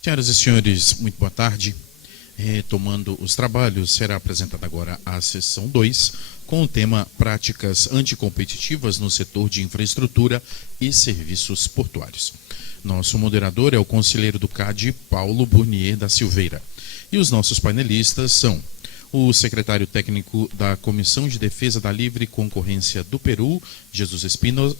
Senhoras e senhores, muito boa tarde. Retomando os trabalhos, será apresentada agora a sessão 2, com o tema Práticas Anticompetitivas no Setor de Infraestrutura e Serviços Portuários. Nosso moderador é o conselheiro do CAD, Paulo Burnier da Silveira. E os nossos painelistas são o secretário técnico da Comissão de Defesa da Livre Concorrência do Peru, Jesus Espinosa,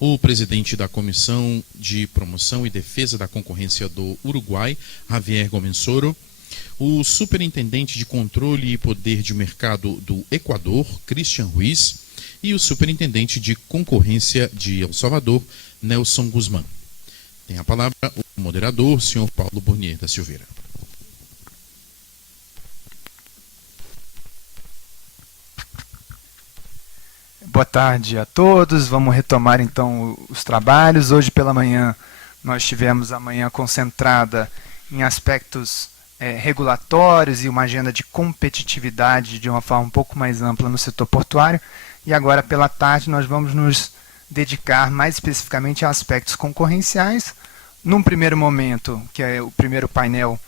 o presidente da Comissão de Promoção e Defesa da Concorrência do Uruguai, Javier Gomensoro, o superintendente de Controle e Poder de Mercado do Equador, Christian Ruiz, e o superintendente de Concorrência de El Salvador, Nelson Guzmán. Tem a palavra o moderador, senhor Paulo Burnier da Silveira. Boa tarde a todos, vamos retomar então os trabalhos. Hoje pela manhã nós tivemos a manhã concentrada em aspectos regulatórios e uma agenda de competitividade de uma forma um pouco mais ampla no setor portuário. E agora pela tarde nós vamos nos dedicar mais especificamente a aspectos concorrenciais. Num primeiro momento, que é o primeiro painel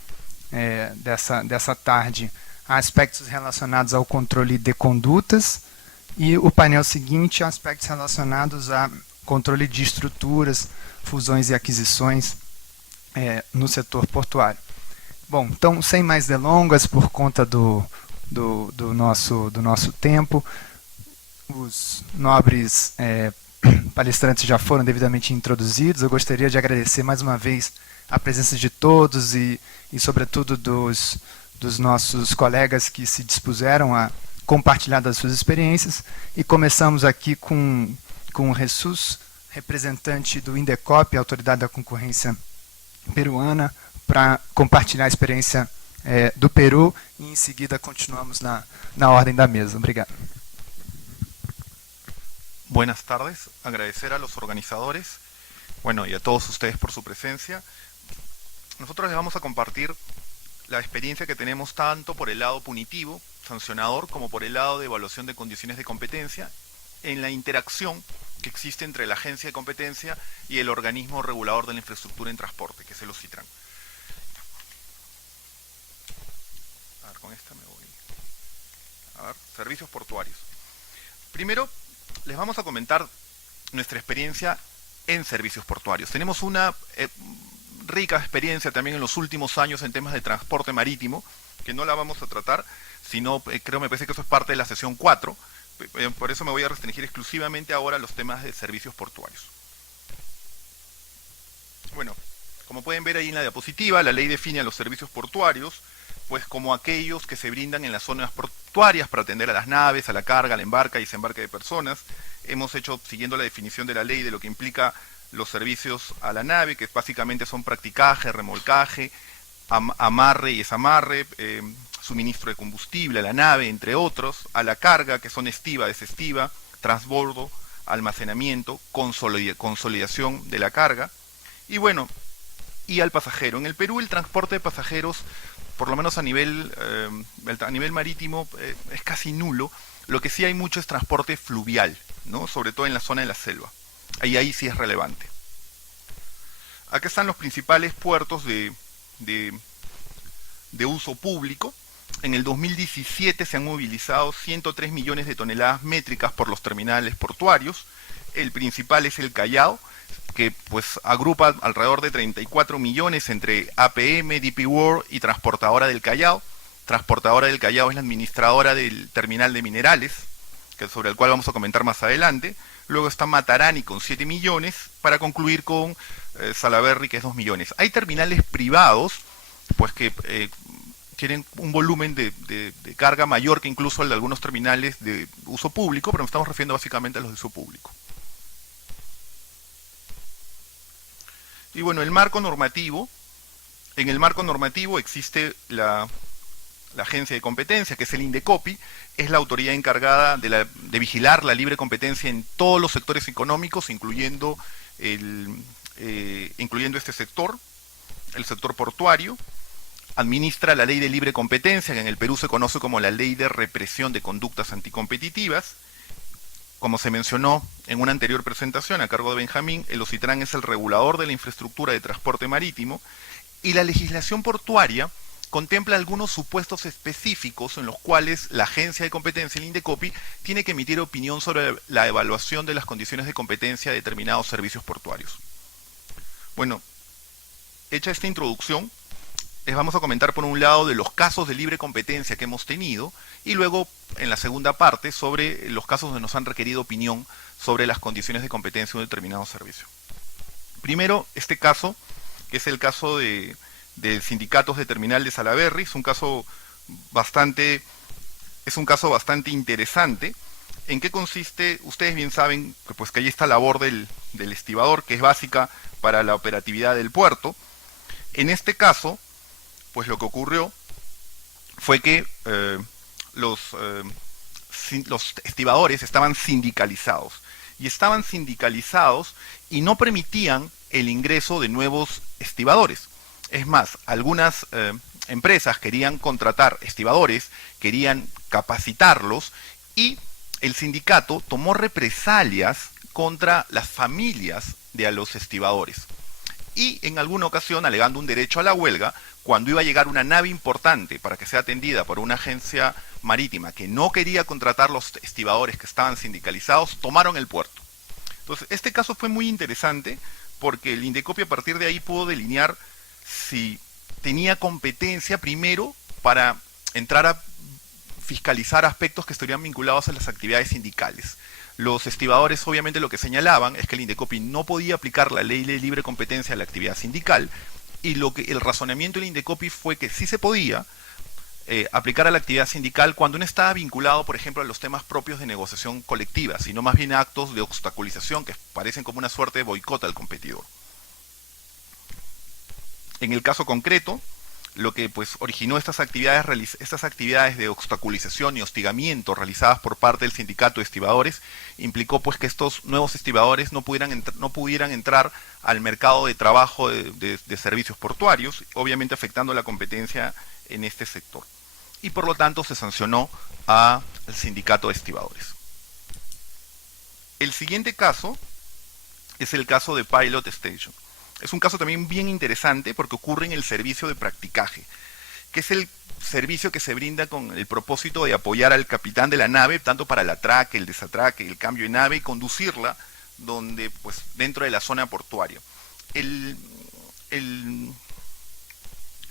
dessa tarde, a aspectos relacionados ao controle de condutas. E o painel seguinte, aspectos relacionados a controle de estruturas, fusões e aquisições no setor portuário. Bom, então, sem mais delongas, por conta do nosso tempo, os nobres palestrantes já foram devidamente introduzidos. Eu gostaria de agradecer mais uma vez a presença de todos e sobretudo, dos nossos colegas que se dispuseram a compartilhar das suas experiências, e começamos aqui com o Jesus, representante do Indecop, a Autoridade da Concorrência Peruana, para compartilhar a experiência do Peru, e em seguida continuamos na ordem da mesa. Obrigado. Buenas tardes, agradecer a los organizadores, y a todos ustedes por su presencia. Nosotros les vamos a compartir la experiencia que tenemos tanto por el lado punitivo, sancionador, como por el lado de evaluación de condiciones de competencia, en la interacción que existe entre la agencia de competencia y el organismo regulador de la infraestructura en transporte, que es el OCITRAN. A ver, con esta me voy. A ver, servicios portuarios. Primero, les vamos a comentar nuestra experiencia en servicios portuarios. Tenemos una rica experiencia también en los últimos años en temas de transporte marítimo, que no la vamos a tratar, sino me parece que eso es parte de la sesión 4, por eso me voy a restringir exclusivamente ahora a los temas de servicios portuarios. Bueno, como pueden ver ahí en la diapositiva, la ley define a los servicios portuarios pues como aquellos que se brindan en las zonas portuarias para atender a las naves, a la carga, al embarque y desembarque de personas. Hemos hecho, siguiendo la definición de la ley, de lo que implica los servicios a la nave, que básicamente son practicaje, remolcaje, amarre y desamarre, suministro de combustible a la nave, entre otros, a la carga, que son estiva, desestiva, transbordo, almacenamiento, consolidación de la carga, y al pasajero. En el Perú el transporte de pasajeros, por lo menos a nivel marítimo, es casi nulo. Lo que sí hay mucho es transporte fluvial, ¿no? Sobre todo en la zona de la selva. Ahí sí es relevante. Acá están los principales puertos de uso público. En el 2017 se han movilizado 103 millones de toneladas métricas por los terminales portuarios. El principal es el Callao, que pues agrupa alrededor de 34 millones entre APM, DP World y Transportadora del Callao. Transportadora del Callao es la administradora del terminal de minerales, sobre el cual vamos a comentar más adelante. Luego está Matarani con 7 millones, para concluir con Salaberry, que es 2 millones. Hay terminales privados pues que tienen un volumen de carga mayor que incluso el de algunos terminales de uso público, pero nos estamos refiriendo básicamente a los de uso público. Y bueno, el marco normativo. En el marco normativo existe la agencia de competencia, que es el INDECOPI, es la autoridad encargada de vigilar la libre competencia en todos los sectores económicos, incluyendo este sector, el sector portuario. Administra la ley de libre competencia, que en el Perú se conoce como la ley de represión de conductas anticompetitivas, como se mencionó en una anterior presentación a cargo de Benjamín, el OCITRAN es el regulador de la infraestructura de transporte marítimo y la legislación portuaria contempla algunos supuestos específicos en los cuales la agencia de competencia, el INDECOPI, tiene que emitir opinión sobre la evaluación de las condiciones de competencia de determinados servicios portuarios. Bueno, hecha esta introducción, les vamos a comentar por un lado de los casos de libre competencia que hemos tenido y luego en la segunda parte sobre los casos donde nos han requerido opinión sobre las condiciones de competencia de un determinado servicio. Primero, este caso, que es el caso de sindicatos de terminal de Salaberry, es un caso bastante interesante. ¿En qué consiste? Ustedes bien saben pues, que ahí está la labor del estibador, que es básica para la operatividad del puerto. En este caso, pues lo que ocurrió fue que los estibadores estaban sindicalizados. Y estaban sindicalizados y no permitían el ingreso de nuevos estibadores. Es más, algunas empresas querían contratar estibadores, querían capacitarlos y el sindicato tomó represalias contra las familias de los estibadores. Y en alguna ocasión, alegando un derecho a la huelga, cuando iba a llegar una nave importante para que sea atendida por una agencia marítima que no quería contratar los estibadores que estaban sindicalizados, tomaron el puerto. Entonces, este caso fue muy interesante porque el INDECOPI a partir de ahí pudo delinear si tenía competencia primero para entrar a fiscalizar aspectos que estarían vinculados a las actividades sindicales. Los estibadores obviamente lo que señalaban es que el INDECOPI no podía aplicar la ley de libre competencia a la actividad sindical y el razonamiento del INDECOPI fue que sí se podía aplicar a la actividad sindical cuando no estaba vinculado, por ejemplo, a los temas propios de negociación colectiva, sino más bien a actos de obstaculización que parecen como una suerte de boicot al competidor. En el caso concreto, lo que pues originó estas actividades de obstaculización y hostigamiento realizadas por parte del sindicato de estibadores implicó pues que estos nuevos estibadores no pudieran entrar al mercado de trabajo de servicios portuarios, obviamente afectando la competencia en este sector. Y por lo tanto se sancionó al sindicato de estibadores. El siguiente caso es el caso de Pilot Station. Es un caso también bien interesante porque ocurre en el servicio de practicaje, que es el servicio que se brinda con el propósito de apoyar al capitán de la nave, tanto para el atraque, el desatraque, el cambio de nave y conducirla pues, dentro de la zona portuaria. El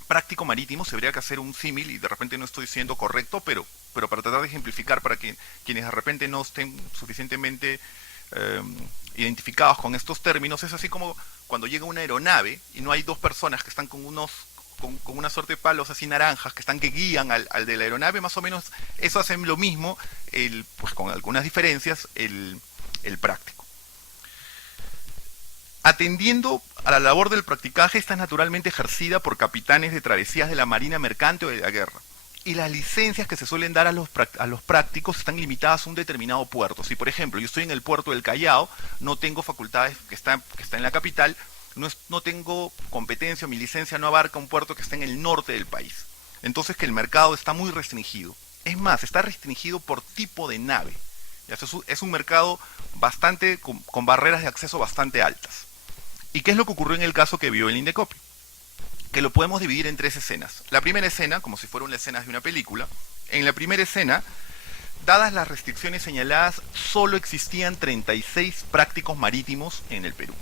práctico marítimo, se habría que hacer un símil, y de repente no estoy siendo correcto, pero para tratar de ejemplificar para que quienes de repente no estén suficientemente identificados con estos términos, es así como cuando llega una aeronave y no hay dos personas que están con una suerte de palos así naranjas que guían al de la aeronave, más o menos eso hacen lo mismo, pues con algunas diferencias, el práctico. Atendiendo a la labor del practicaje, esta es naturalmente ejercida por capitanes de travesías de la Marina Mercante o de la Guerra. Y las licencias que se suelen dar a los prácticos están limitadas a un determinado puerto. Si, por ejemplo, yo estoy en el puerto del Callao, no tengo facultades que está en la capital, no tengo competencia, mi licencia no abarca un puerto que está en el norte del país. Entonces que el mercado está muy restringido. Es más, está restringido por tipo de nave. Es un mercado bastante con barreras de acceso bastante altas. ¿Y qué es lo que ocurrió en el caso que vio el INDECOPI? Que lo podemos dividir en tres escenas. La primera escena, como si fuera una escena de una película, en la primera escena, dadas las restricciones señaladas, solo existían 36 prácticos marítimos en el Perú.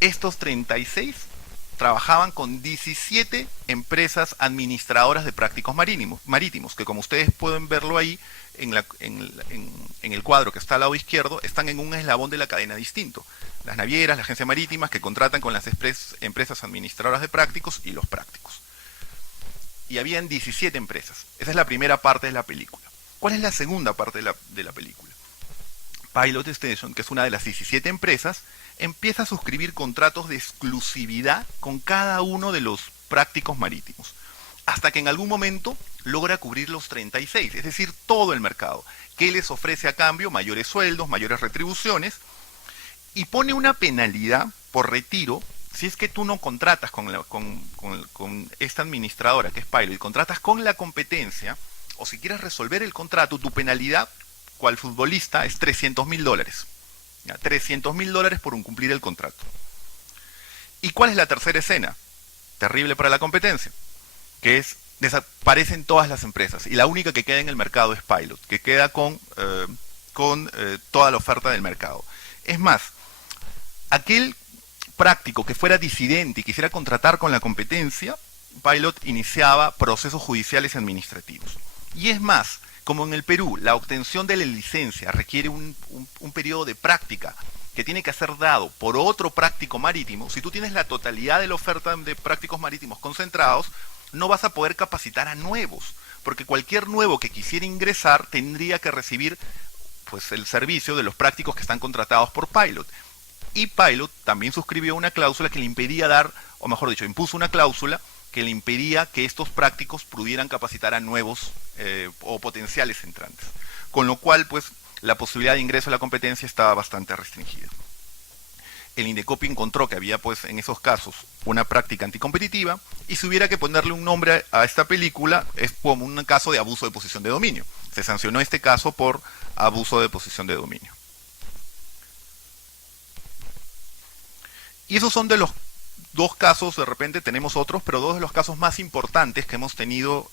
Estos 36 trabajaban con 17 empresas administradoras de prácticos marítimos, que como ustedes pueden verlo ahí, en el cuadro que está al lado izquierdo, están en un eslabón de la cadena distinto. Las navieras, las agencias marítimas que contratan con las empresas administradoras de prácticos y los prácticos. Y habían 17 empresas. Esa es la primera parte de la película. ¿Cuál es la segunda parte de la película? Pilot Station, que es una de las 17 empresas, empieza a suscribir contratos de exclusividad con cada uno de los prácticos marítimos, hasta que en algún momento logra cubrir los 36, es decir, todo el mercado. ¿Qué les ofrece a cambio? Mayores sueldos, mayores retribuciones, y pone una penalidad por retiro si es que tú no contratas con esta administradora que es Pilot y contratas con la competencia, o si quieres resolver el contrato, tu penalidad cual futbolista es $300.000. $300.000 por cumplir el contrato. ¿Y cuál es la tercera escena? Terrible para la competencia, que es desaparecen todas las empresas y la única que queda en el mercado es Pilot, que queda con toda la oferta del mercado. Es más, aquel práctico que fuera disidente y quisiera contratar con la competencia, Pilot iniciaba procesos judiciales y administrativos. Y es más, como en el Perú, la obtención de la licencia requiere un periodo de práctica que tiene que ser dado por otro práctico marítimo. Si tú tienes la totalidad de la oferta de prácticos marítimos concentrados, no vas a poder capacitar a nuevos, porque cualquier nuevo que quisiera ingresar tendría que recibir pues, el servicio de los prácticos que están contratados por Pilot. Y Pilot también suscribió una cláusula que le impedía dar, o mejor dicho, impuso una cláusula que le impedía que estos prácticos pudieran capacitar a nuevos o potenciales entrantes. Con lo cual, pues, la posibilidad de ingreso a la competencia estaba bastante restringida. El Indecopi encontró que había, pues, en esos casos, una práctica anticompetitiva, y si hubiera que ponerle un nombre a esta película, es como un caso de abuso de posición de dominio. Se sancionó este caso por abuso de posición de dominio. Y esos son de los dos casos, de repente tenemos otros, pero dos de los casos más importantes que hemos tenido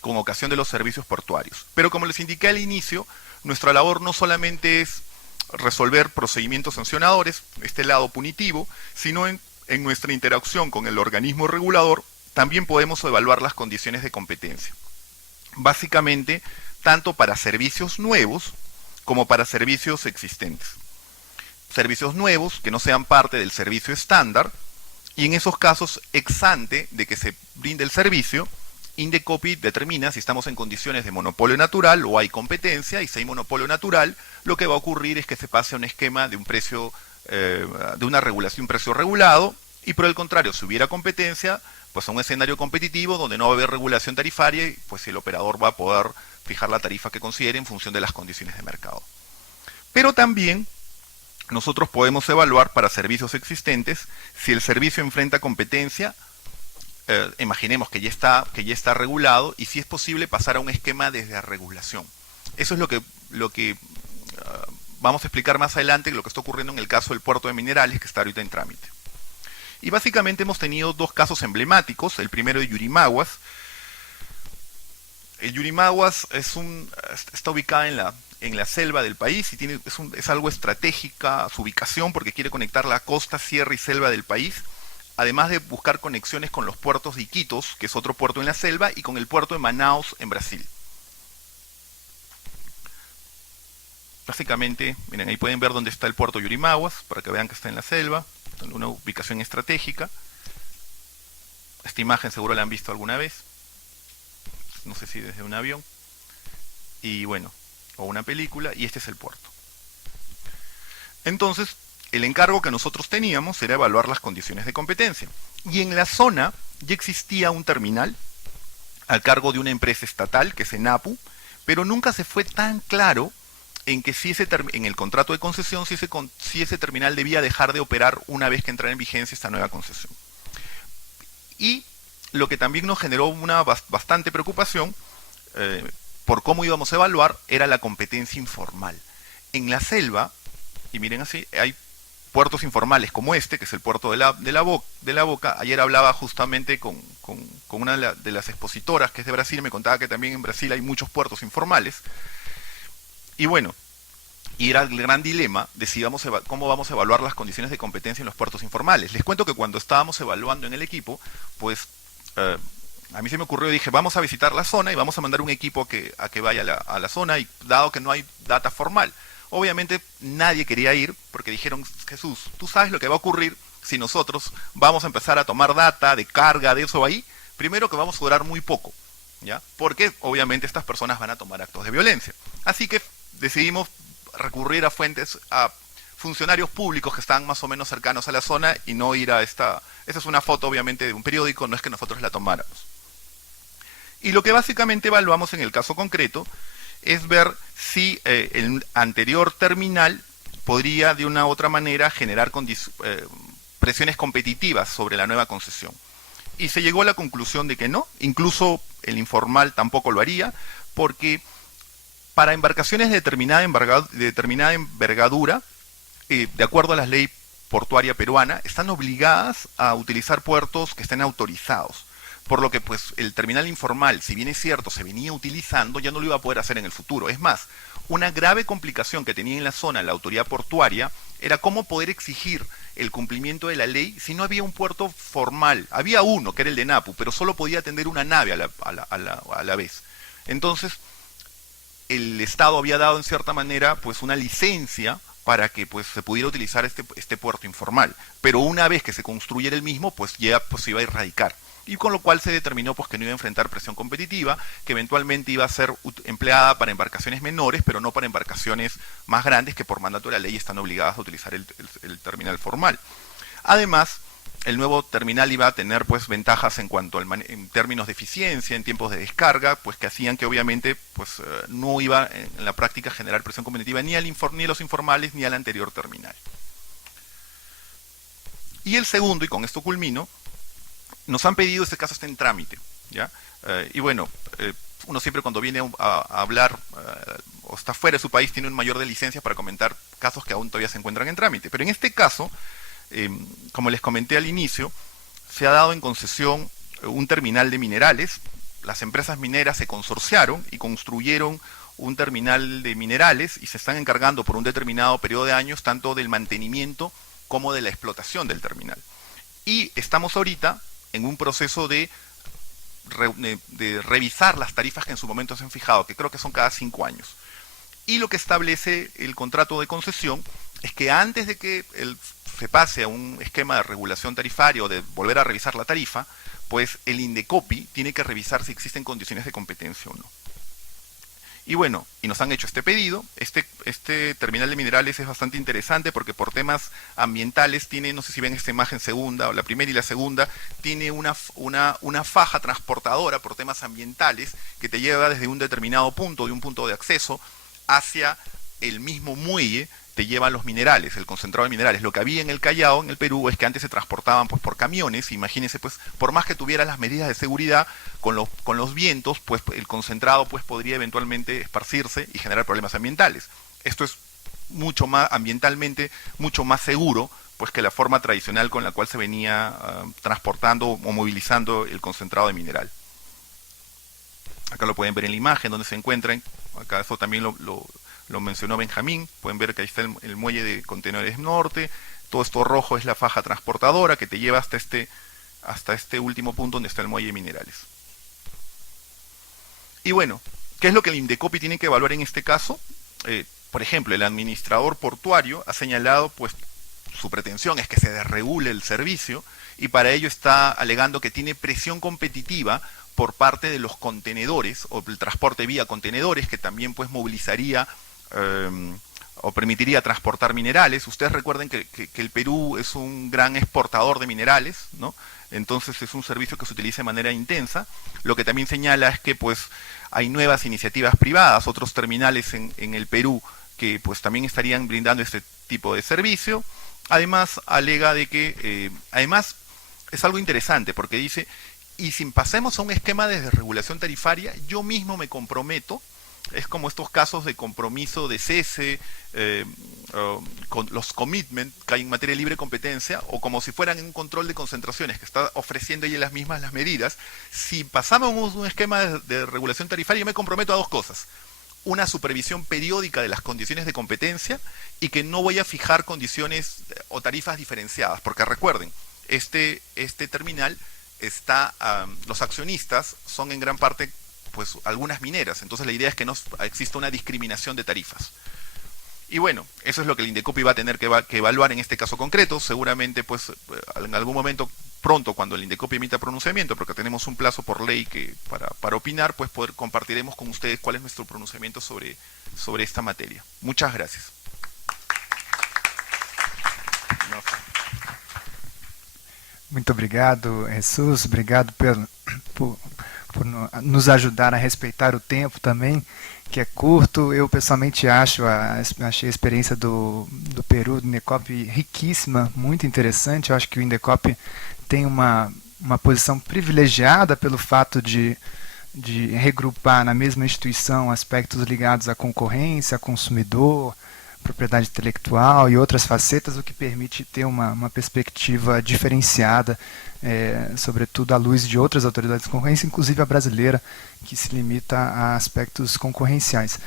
con ocasión de los servicios portuarios. Pero como les indiqué al inicio, nuestra labor no solamente es resolver procedimientos sancionadores, este lado punitivo, sino en nuestra interacción con el organismo regulador también podemos evaluar las condiciones de competencia. Básicamente, tanto para servicios nuevos como para servicios existentes. Servicios nuevos que no sean parte del servicio estándar, y en esos casos, ex ante de que se brinde el servicio, Indecopi determina si estamos en condiciones de monopolio natural o hay competencia, y si hay monopolio natural, lo que va a ocurrir es que se pase a un esquema de un precio, de una regulación, un precio regulado, y por el contrario, si hubiera competencia, pues a un escenario competitivo donde no va a haber regulación tarifaria, y pues el operador va a poder fijar la tarifa que considere en función de las condiciones de mercado. Pero también nosotros podemos evaluar para servicios existentes si el servicio enfrenta competencia. Imaginemos que ya está regulado, y si es posible pasar a un esquema de desregulación. Eso es lo que vamos a explicar más adelante, lo que está ocurriendo en el caso del puerto de Minerales, que está ahorita en trámite. Y básicamente hemos tenido dos casos emblemáticos. El primero de Yurimaguas. El Yurimaguas está ubicada en la selva del país, y es algo estratégica su ubicación, porque quiere conectar la costa, sierra y selva del país, además de buscar conexiones con los puertos de Iquitos, que es otro puerto en la selva, y con el puerto de Manaus en Brasil. Básicamente, miren, ahí pueden ver dónde está el puerto de Yurimaguas, para que vean que está en la selva, en una ubicación estratégica. Esta imagen seguro la han visto alguna vez, no sé si desde un avión, y bueno, o una película, y este es el puerto. Entonces, el encargo que nosotros teníamos era evaluar las condiciones de competencia. Y en la zona ya existía un terminal al cargo de una empresa estatal, que es ENAPU, pero nunca se fue tan claro en que en el contrato de concesión si ese terminal debía dejar de operar una vez que entrara en vigencia esta nueva concesión. Y lo que también nos generó una bastante preocupación por cómo íbamos a evaluar era la competencia informal. En la selva, y miren así, hay puertos informales como este, que es el puerto de la Boca. Ayer hablaba justamente con una de las expositoras, que es de Brasil, me contaba que también en Brasil hay muchos puertos informales. Y bueno, y era el gran dilema de cómo vamos a evaluar las condiciones de competencia en los puertos informales. Les cuento que cuando estábamos evaluando en el equipo, pues a mí se me ocurrió, dije, vamos a visitar la zona y vamos a mandar un equipo a que vaya a la zona, y dado que no hay data formal. Obviamente nadie quería ir porque dijeron, Jesús, tú sabes lo que va a ocurrir si nosotros vamos a empezar a tomar data de carga de eso ahí. Primero, que vamos a durar muy poco, ¿ya? Porque obviamente estas personas van a tomar actos de violencia. Así que decidimos recurrir a funcionarios públicos que están más o menos cercanos a la zona y no ir a esta. Esa es una foto obviamente de un periódico, no es que nosotros la tomáramos. Y lo que básicamente evaluamos en el caso concreto es ver si el anterior terminal podría de una u otra manera generar presiones competitivas sobre la nueva concesión. Y se llegó a la conclusión de que no, incluso el informal tampoco lo haría, porque Para embarcaciones de determinada envergadura, de acuerdo a la ley portuaria peruana, están obligadas a utilizar puertos que estén autorizados. Por lo que pues el terminal informal, si bien es cierto, se venía utilizando, ya no lo iba a poder hacer en el futuro. Es más, una grave complicación que tenía en la zona la autoridad portuaria era cómo poder exigir el cumplimiento de la ley si no había un puerto formal. Había uno, que era el de Napu, pero solo podía atender una nave a la vez. Entonces, el Estado había dado en cierta manera pues una licencia para que pues se pudiera utilizar este puerto informal. Pero una vez que se construyera el mismo, pues ya pues, se iba a erradicar. Y con lo cual se determinó pues que no iba a enfrentar presión competitiva, que eventualmente iba a ser empleada para embarcaciones menores, pero no para embarcaciones más grandes que por mandato de la ley están obligadas a utilizar el terminal formal. Además, el nuevo terminal iba a tener pues ventajas en cuanto en términos de eficiencia, en tiempos de descarga, pues que hacían que obviamente pues no iba en la práctica a generar presión competitiva ni a los informales ni al anterior terminal. Y el segundo, y con esto culmino, nos han pedido, este caso está en trámite, ¿ya? Y bueno, uno siempre cuando viene a hablar o está fuera de su país tiene un mayor de licencias para comentar casos que aún todavía se encuentran en trámite. Pero en este caso, como les comenté al inicio, se ha dado en concesión un terminal de minerales. Las empresas mineras se consorciaron y construyeron un terminal de minerales y se están encargando por un determinado periodo de años tanto del mantenimiento como de la explotación del terminal. Y estamos ahorita en un proceso de revisar las tarifas que en su momento se han fijado, que creo que son cada 5 años. Y lo que establece el contrato de concesión es que antes de que se pase a un esquema de regulación tarifaria o de volver a revisar la tarifa, pues el Indecopi tiene que revisar si existen condiciones de competencia o no. Y bueno, y nos han hecho este pedido. Este terminal de minerales es bastante interesante porque por temas ambientales tiene, no sé si ven esta imagen segunda, o la primera y la segunda, tiene una faja transportadora por temas ambientales que te lleva desde un determinado punto, de un punto de acceso, hacia el mismo muelle, te llevan los minerales, el concentrado de minerales. Lo que había en el Callao, en el Perú, es que antes se transportaban pues por camiones. Imagínense, pues, por más que tuviera las medidas de seguridad, con los vientos, pues el concentrado pues podría eventualmente esparcirse y generar problemas ambientales. Esto es mucho más ambientalmente, mucho más seguro pues que la forma tradicional con la cual se venía transportando o movilizando el concentrado de mineral. Acá lo pueden ver en la imagen donde se encuentran. Acá eso también lo mencionó Benjamín. Pueden ver que ahí está el muelle de contenedores norte. Todo esto rojo es la faja transportadora que te lleva hasta este último punto donde está el muelle de minerales. Y bueno, ¿qué es lo que el Indecopi tiene que evaluar en este caso? Por ejemplo, el administrador portuario ha señalado, pues, su pretensión es que se desregule el servicio y para ello está alegando que tiene presión competitiva por parte de los contenedores o el transporte vía contenedores que también pues movilizaría o permitiría transportar minerales. Ustedes recuerden que el Perú es un gran exportador de minerales, ¿no? Entonces es un servicio que se utiliza de manera intensa. Lo que también señala es que pues hay nuevas iniciativas privadas, otros terminales en el Perú que pues también estarían brindando este tipo de servicio. Además alega de que, además es algo interesante porque dice, y si pasemos a un esquema de desregulación tarifaria, yo mismo me comprometo. Es como estos casos de compromiso de cese, con los commitment que hay en materia de libre competencia, o como si fueran un control de concentraciones que está ofreciendo ella las mismas las medidas. Si pasamos un esquema de regulación tarifaria, yo me comprometo a dos cosas: una supervisión periódica de las condiciones de competencia y que no voy a fijar condiciones o tarifas diferenciadas, porque recuerden, este terminal está, los accionistas son en gran parte pues algunas mineras, entonces la idea es que no exista una discriminación de tarifas. Y bueno, eso es lo que el Indecopi va a tener que evaluar en este caso concreto. Seguramente pues en algún momento pronto, cuando el Indecopi emita pronunciamiento, porque tenemos un plazo por ley que para opinar, pues compartiremos con ustedes cuál es nuestro pronunciamiento sobre esta materia. Muchas gracias. Muito obrigado, Jesus. Obrigado por nos ajudar a respeitar o tempo também, que é curto. Eu pessoalmente achei a experiência do Peru, do Indecopi, riquíssima, muito interessante. Eu acho que o Indecopi tem uma posição privilegiada pelo fato de de regrupar na mesma instituição aspectos ligados à concorrência, consumidor, propriedade intelectual e outras facetas, o que permite ter uma perspectiva diferenciada, sobretudo à luz de outras autoridades de concorrência, inclusive a brasileira, que se limita a aspectos concorrenciais.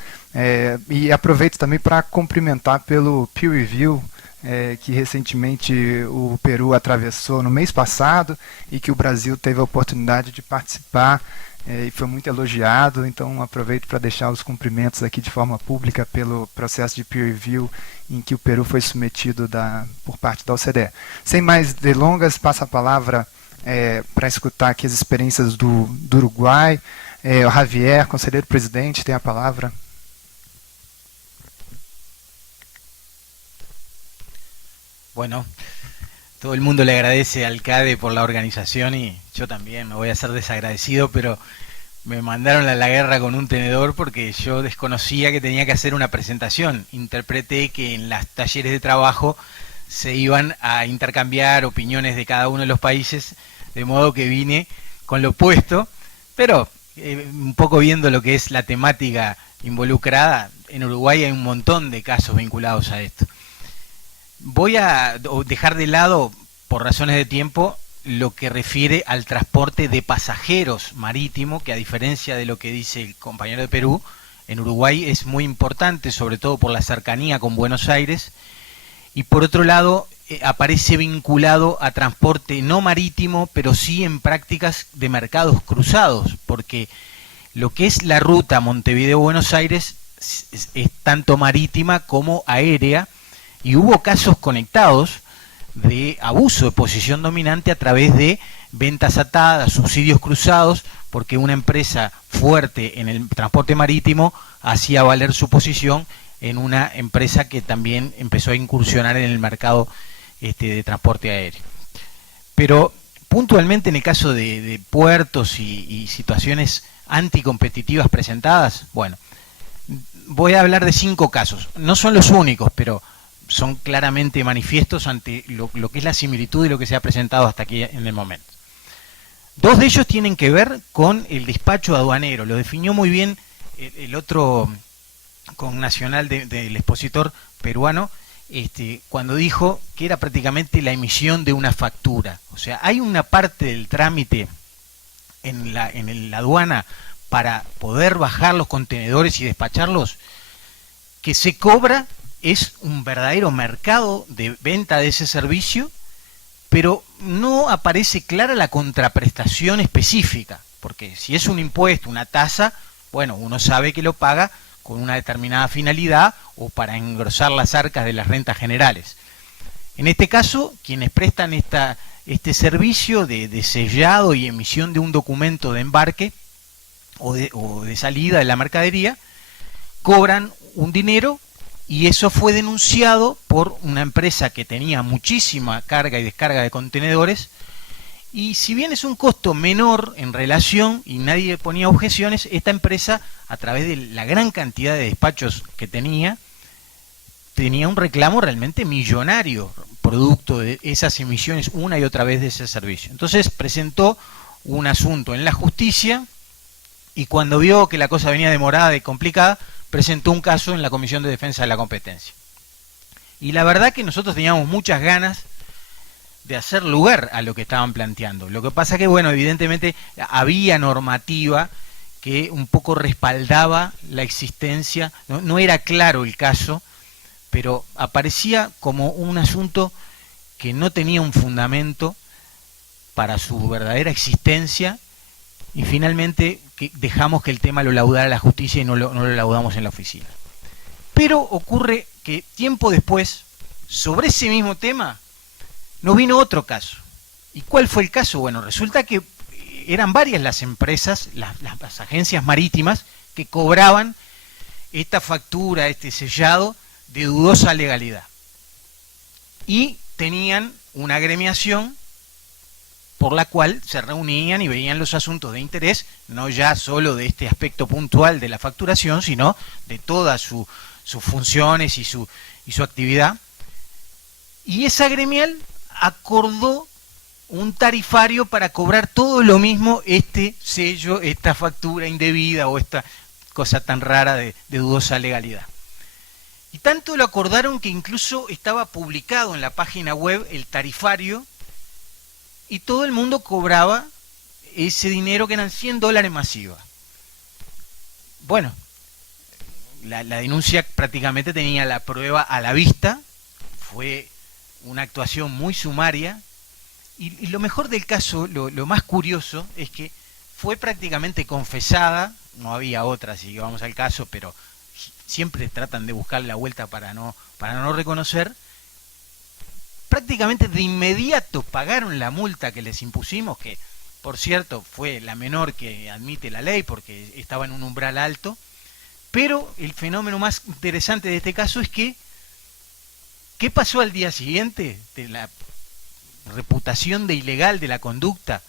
E aproveito também para cumprimentar pelo peer review, que recentemente o Peru atravessou no mês passado e que o Brasil teve a oportunidade de participar, e foi muito elogiado. Então aproveito para deixar os cumprimentos aqui de forma pública pelo processo de peer review em que o Peru foi submetido por parte da OCDE. Sem mais delongas, passo a palavra para escutar aqui as experiências do Uruguai. O Javier, conselheiro-presidente, tem a palavra. Bueno, todo el mundo le agradece al CADE por la organización y yo también, no voy a ser desagradecido, pero me mandaron a la guerra con un tenedor porque yo desconocía que tenía que hacer una presentación. Interpreté que en los talleres de trabajo se iban a intercambiar opiniones de cada uno de los países, de modo que vine con lo opuesto, pero un poco viendo lo que es la temática involucrada, en Uruguay hay un montón de casos vinculados a esto. Voy a dejar de lado, por razones de tiempo, lo que refiere al transporte de pasajeros marítimo, que a diferencia de lo que dice el compañero de Perú, en Uruguay es muy importante, sobre todo por la cercanía con Buenos Aires, y por otro lado aparece vinculado a transporte no marítimo, pero sí en prácticas de mercados cruzados, porque lo que es la ruta Montevideo-Buenos Aires es tanto marítima como aérea, y hubo casos conectados de abuso de posición dominante a través de ventas atadas, subsidios cruzados, porque una empresa fuerte en el transporte marítimo hacía valer su posición en una empresa que también empezó a incursionar en el mercado de transporte aéreo. Pero puntualmente en el caso de puertos y situaciones anticompetitivas presentadas, bueno, voy a hablar de 5 casos. No son los únicos, pero son claramente manifiestos ante lo que es la similitud y lo que se ha presentado hasta aquí en el momento. 2 de ellos tienen que ver con el despacho aduanero. Lo definió muy bien el otro connacional del expositor peruano, cuando dijo que era prácticamente la emisión de una factura. O sea, hay una parte del trámite en la aduana para poder bajar los contenedores y despacharlos que se cobra. Es un verdadero mercado de venta de ese servicio, pero no aparece clara la contraprestación específica, porque si es un impuesto, una tasa, bueno, uno sabe que lo paga con una determinada finalidad o para engrosar las arcas de las rentas generales. En este caso, quienes prestan este servicio de sellado y emisión de un documento de embarque o de salida de la mercadería, cobran un dinero. Y eso fue denunciado por una empresa que tenía muchísima carga y descarga de contenedores, y si bien es un costo menor en relación y nadie ponía objeciones, esta empresa, a través de la gran cantidad de despachos que tenía un reclamo realmente millonario, producto de esas emisiones una y otra vez de ese servicio. Entonces presentó un asunto en la justicia, y cuando vio que la cosa venía demorada y complicada, presentó un caso en la Comisión de Defensa de la Competencia. Y la verdad que nosotros teníamos muchas ganas de hacer lugar a lo que estaban planteando. Lo que pasa que, bueno, evidentemente había normativa que un poco respaldaba la existencia, no era claro el caso, pero aparecía como un asunto que no tenía un fundamento para su verdadera existencia, y finalmente dejamos que el tema lo laudara la justicia y no lo laudamos en la oficina. Pero ocurre que tiempo después, sobre ese mismo tema, nos vino otro caso. ¿Y cuál fue el caso? Bueno, resulta que eran varias las empresas, las agencias marítimas, que cobraban esta factura, este sellado, de dudosa legalidad. Y tenían una agremiación por la cual se reunían y veían los asuntos de interés, no ya solo de este aspecto puntual de la facturación, sino de todas sus funciones y su actividad. Y esa gremial acordó un tarifario para cobrar todo lo mismo, este sello, esta factura indebida o esta cosa tan rara de dudosa legalidad. Y tanto lo acordaron que incluso estaba publicado en la página web el tarifario y todo el mundo cobraba ese dinero que eran $100 masiva. Bueno, la denuncia prácticamente tenía la prueba a la vista, fue una actuación muy sumaria y lo mejor del caso, lo más curioso es que fue prácticamente confesada, no había otra si vamos al caso, pero siempre tratan de buscar la vuelta para no reconocer. Prácticamente de inmediato pagaron la multa que les impusimos, que por cierto fue la menor que admite la ley porque estaba en un umbral alto, pero el fenómeno más interesante de este caso es que ¿qué pasó al día siguiente de la reputación de ilegal de la conducta,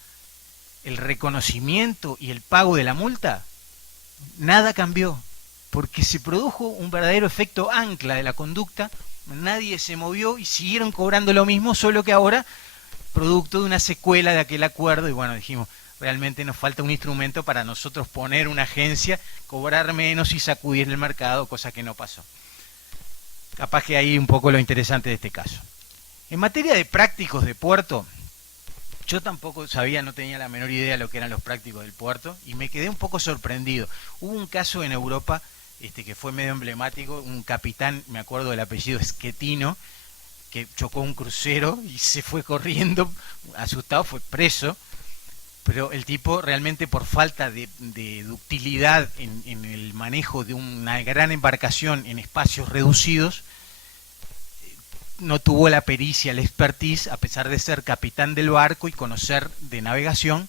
el reconocimiento y el pago de la multa? Nada cambió, porque se produjo un verdadero efecto ancla de la conducta, nadie se movió y siguieron cobrando lo mismo, solo que ahora producto de una secuela de aquel acuerdo, y bueno, dijimos, realmente nos falta un instrumento para nosotros poner una agencia, cobrar menos y sacudir el mercado, cosa que no pasó. Capaz que ahí un poco lo interesante de este caso. En materia de prácticos de puerto, yo tampoco sabía, no tenía la menor idea de lo que eran los prácticos del puerto y me quedé un poco sorprendido. Hubo un caso en Europa que fue medio emblemático, un capitán, me acuerdo del apellido Schettino, que chocó un crucero y se fue corriendo, asustado, fue preso, pero el tipo realmente por falta de ductilidad en el manejo de una gran embarcación en espacios reducidos, no tuvo la pericia, la expertise, a pesar de ser capitán del barco y conocer de navegación,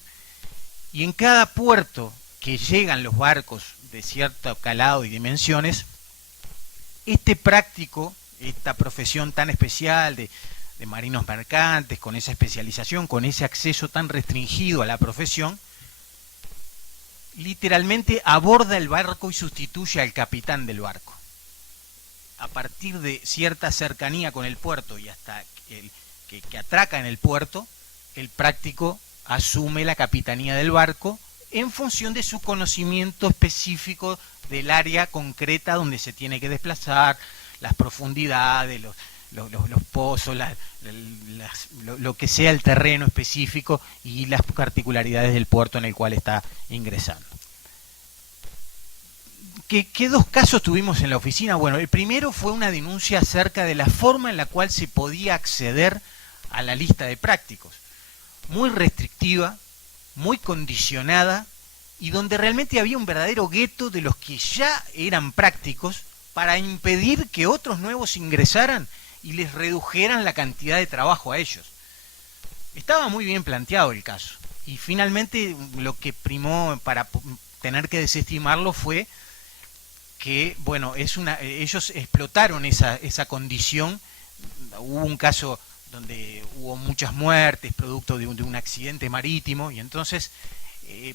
y en cada puerto que llegan los barcos de cierto calado y dimensiones, este práctico, esta profesión tan especial de marinos mercantes, con esa especialización, con ese acceso tan restringido a la profesión, literalmente aborda el barco y sustituye al capitán del barco. A partir de cierta cercanía con el puerto y hasta que atraca en el puerto, el práctico asume la capitanía del barco en función de su conocimiento específico del área concreta donde se tiene que desplazar, las profundidades, los pozos, lo que sea el terreno específico y las particularidades del puerto en el cual está ingresando. ¿Qué dos casos tuvimos en la oficina? Bueno, el primero fue una denuncia acerca de la forma en la cual se podía acceder a la lista de prácticos. Muy restrictiva, muy condicionada y donde realmente había un verdadero gueto de los que ya eran prácticos para impedir que otros nuevos ingresaran y les redujeran la cantidad de trabajo a ellos. Estaba muy bien planteado el caso y finalmente lo que primó para tener que desestimarlo fue que, bueno, ellos explotaron esa condición. Hubo un caso donde hubo muchas muertes producto de un accidente marítimo y entonces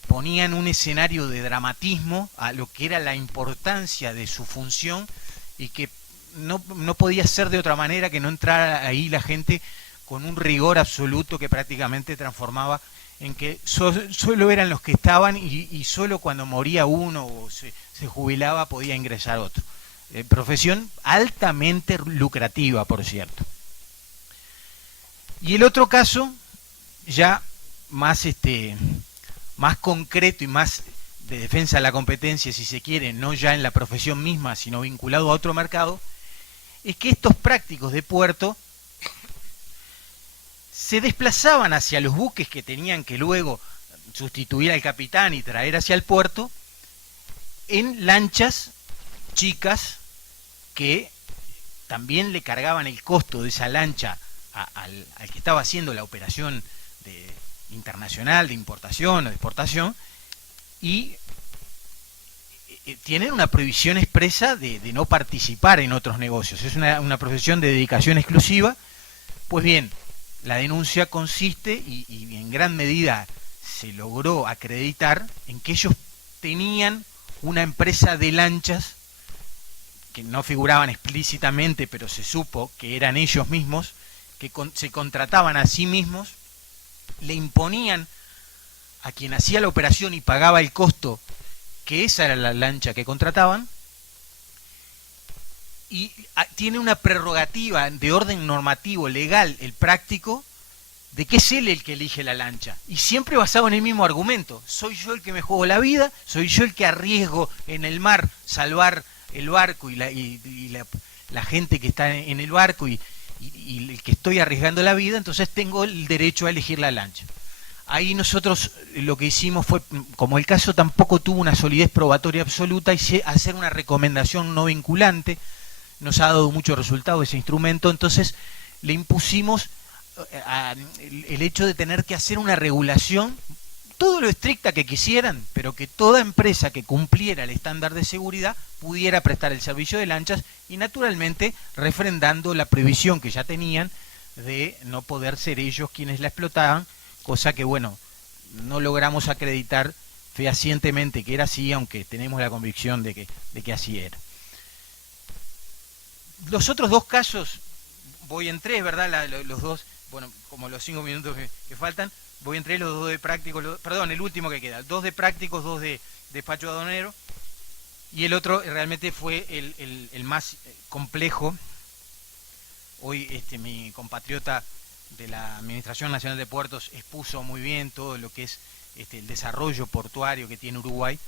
ponían un escenario de dramatismo a lo que era la importancia de su función y que no podía ser de otra manera que no entrara ahí la gente con un rigor absoluto que prácticamente transformaba en que solo eran los que estaban y solo cuando moría uno o se jubilaba podía ingresar otro. Profesión altamente lucrativa, por cierto. Y el otro caso, ya más concreto y más de defensa de la competencia, si se quiere, no ya en la profesión misma, sino vinculado a otro mercado, es que estos prácticos de puerto se desplazaban hacia los buques que tenían que luego sustituir al capitán y traer hacia el puerto en lanchas chicas que también le cargaban el costo de esa lancha al que estaba haciendo la operación internacional de importación o de exportación y tienen una prohibición expresa de no participar en otros negocios. Es una profesión de dedicación exclusiva. Pues bien, la denuncia consiste, y en gran medida se logró acreditar, en que ellos tenían una empresa de lanchas que no figuraban explícitamente, pero se supo que eran ellos mismos, que se contrataban a sí mismos le imponían a quien hacía la operación y pagaba el costo que esa era la lancha que contrataban, y tiene una prerrogativa de orden normativo, legal, el práctico, de que es él el que elige la lancha. Y siempre basado en el mismo argumento. Soy yo el que me juego la vida, soy yo el que arriesgo en el mar salvar el barco y la gente que está en el barco y el que estoy arriesgando la vida, entonces tengo el derecho a elegir la lancha. Ahí nosotros lo que hicimos fue, como el caso tampoco tuvo una solidez probatoria absoluta, hacer una recomendación no vinculante. Nos ha dado mucho resultado ese instrumento, entonces le impusimos el hecho de tener que hacer una regulación todo lo estricta que quisieran, pero que toda empresa que cumpliera el estándar de seguridad pudiera prestar el servicio de lanchas, y naturalmente refrendando la prohibición que ya tenían de no poder ser ellos quienes la explotaban, cosa que bueno, no logramos acreditar fehacientemente que era así, aunque tenemos la convicción de que así era. Los otros dos casos, voy en tres, ¿verdad? Los dos, bueno, como los 5 minutos que faltan, voy entre los dos de prácticos, perdón, el último que queda, 2 de prácticos, 2 de despacho aduanero, y el otro realmente fue el más complejo. Hoy mi compatriota de la Administración Nacional de Puertos expuso muy bien todo lo que es el desarrollo portuario que tiene Uruguay,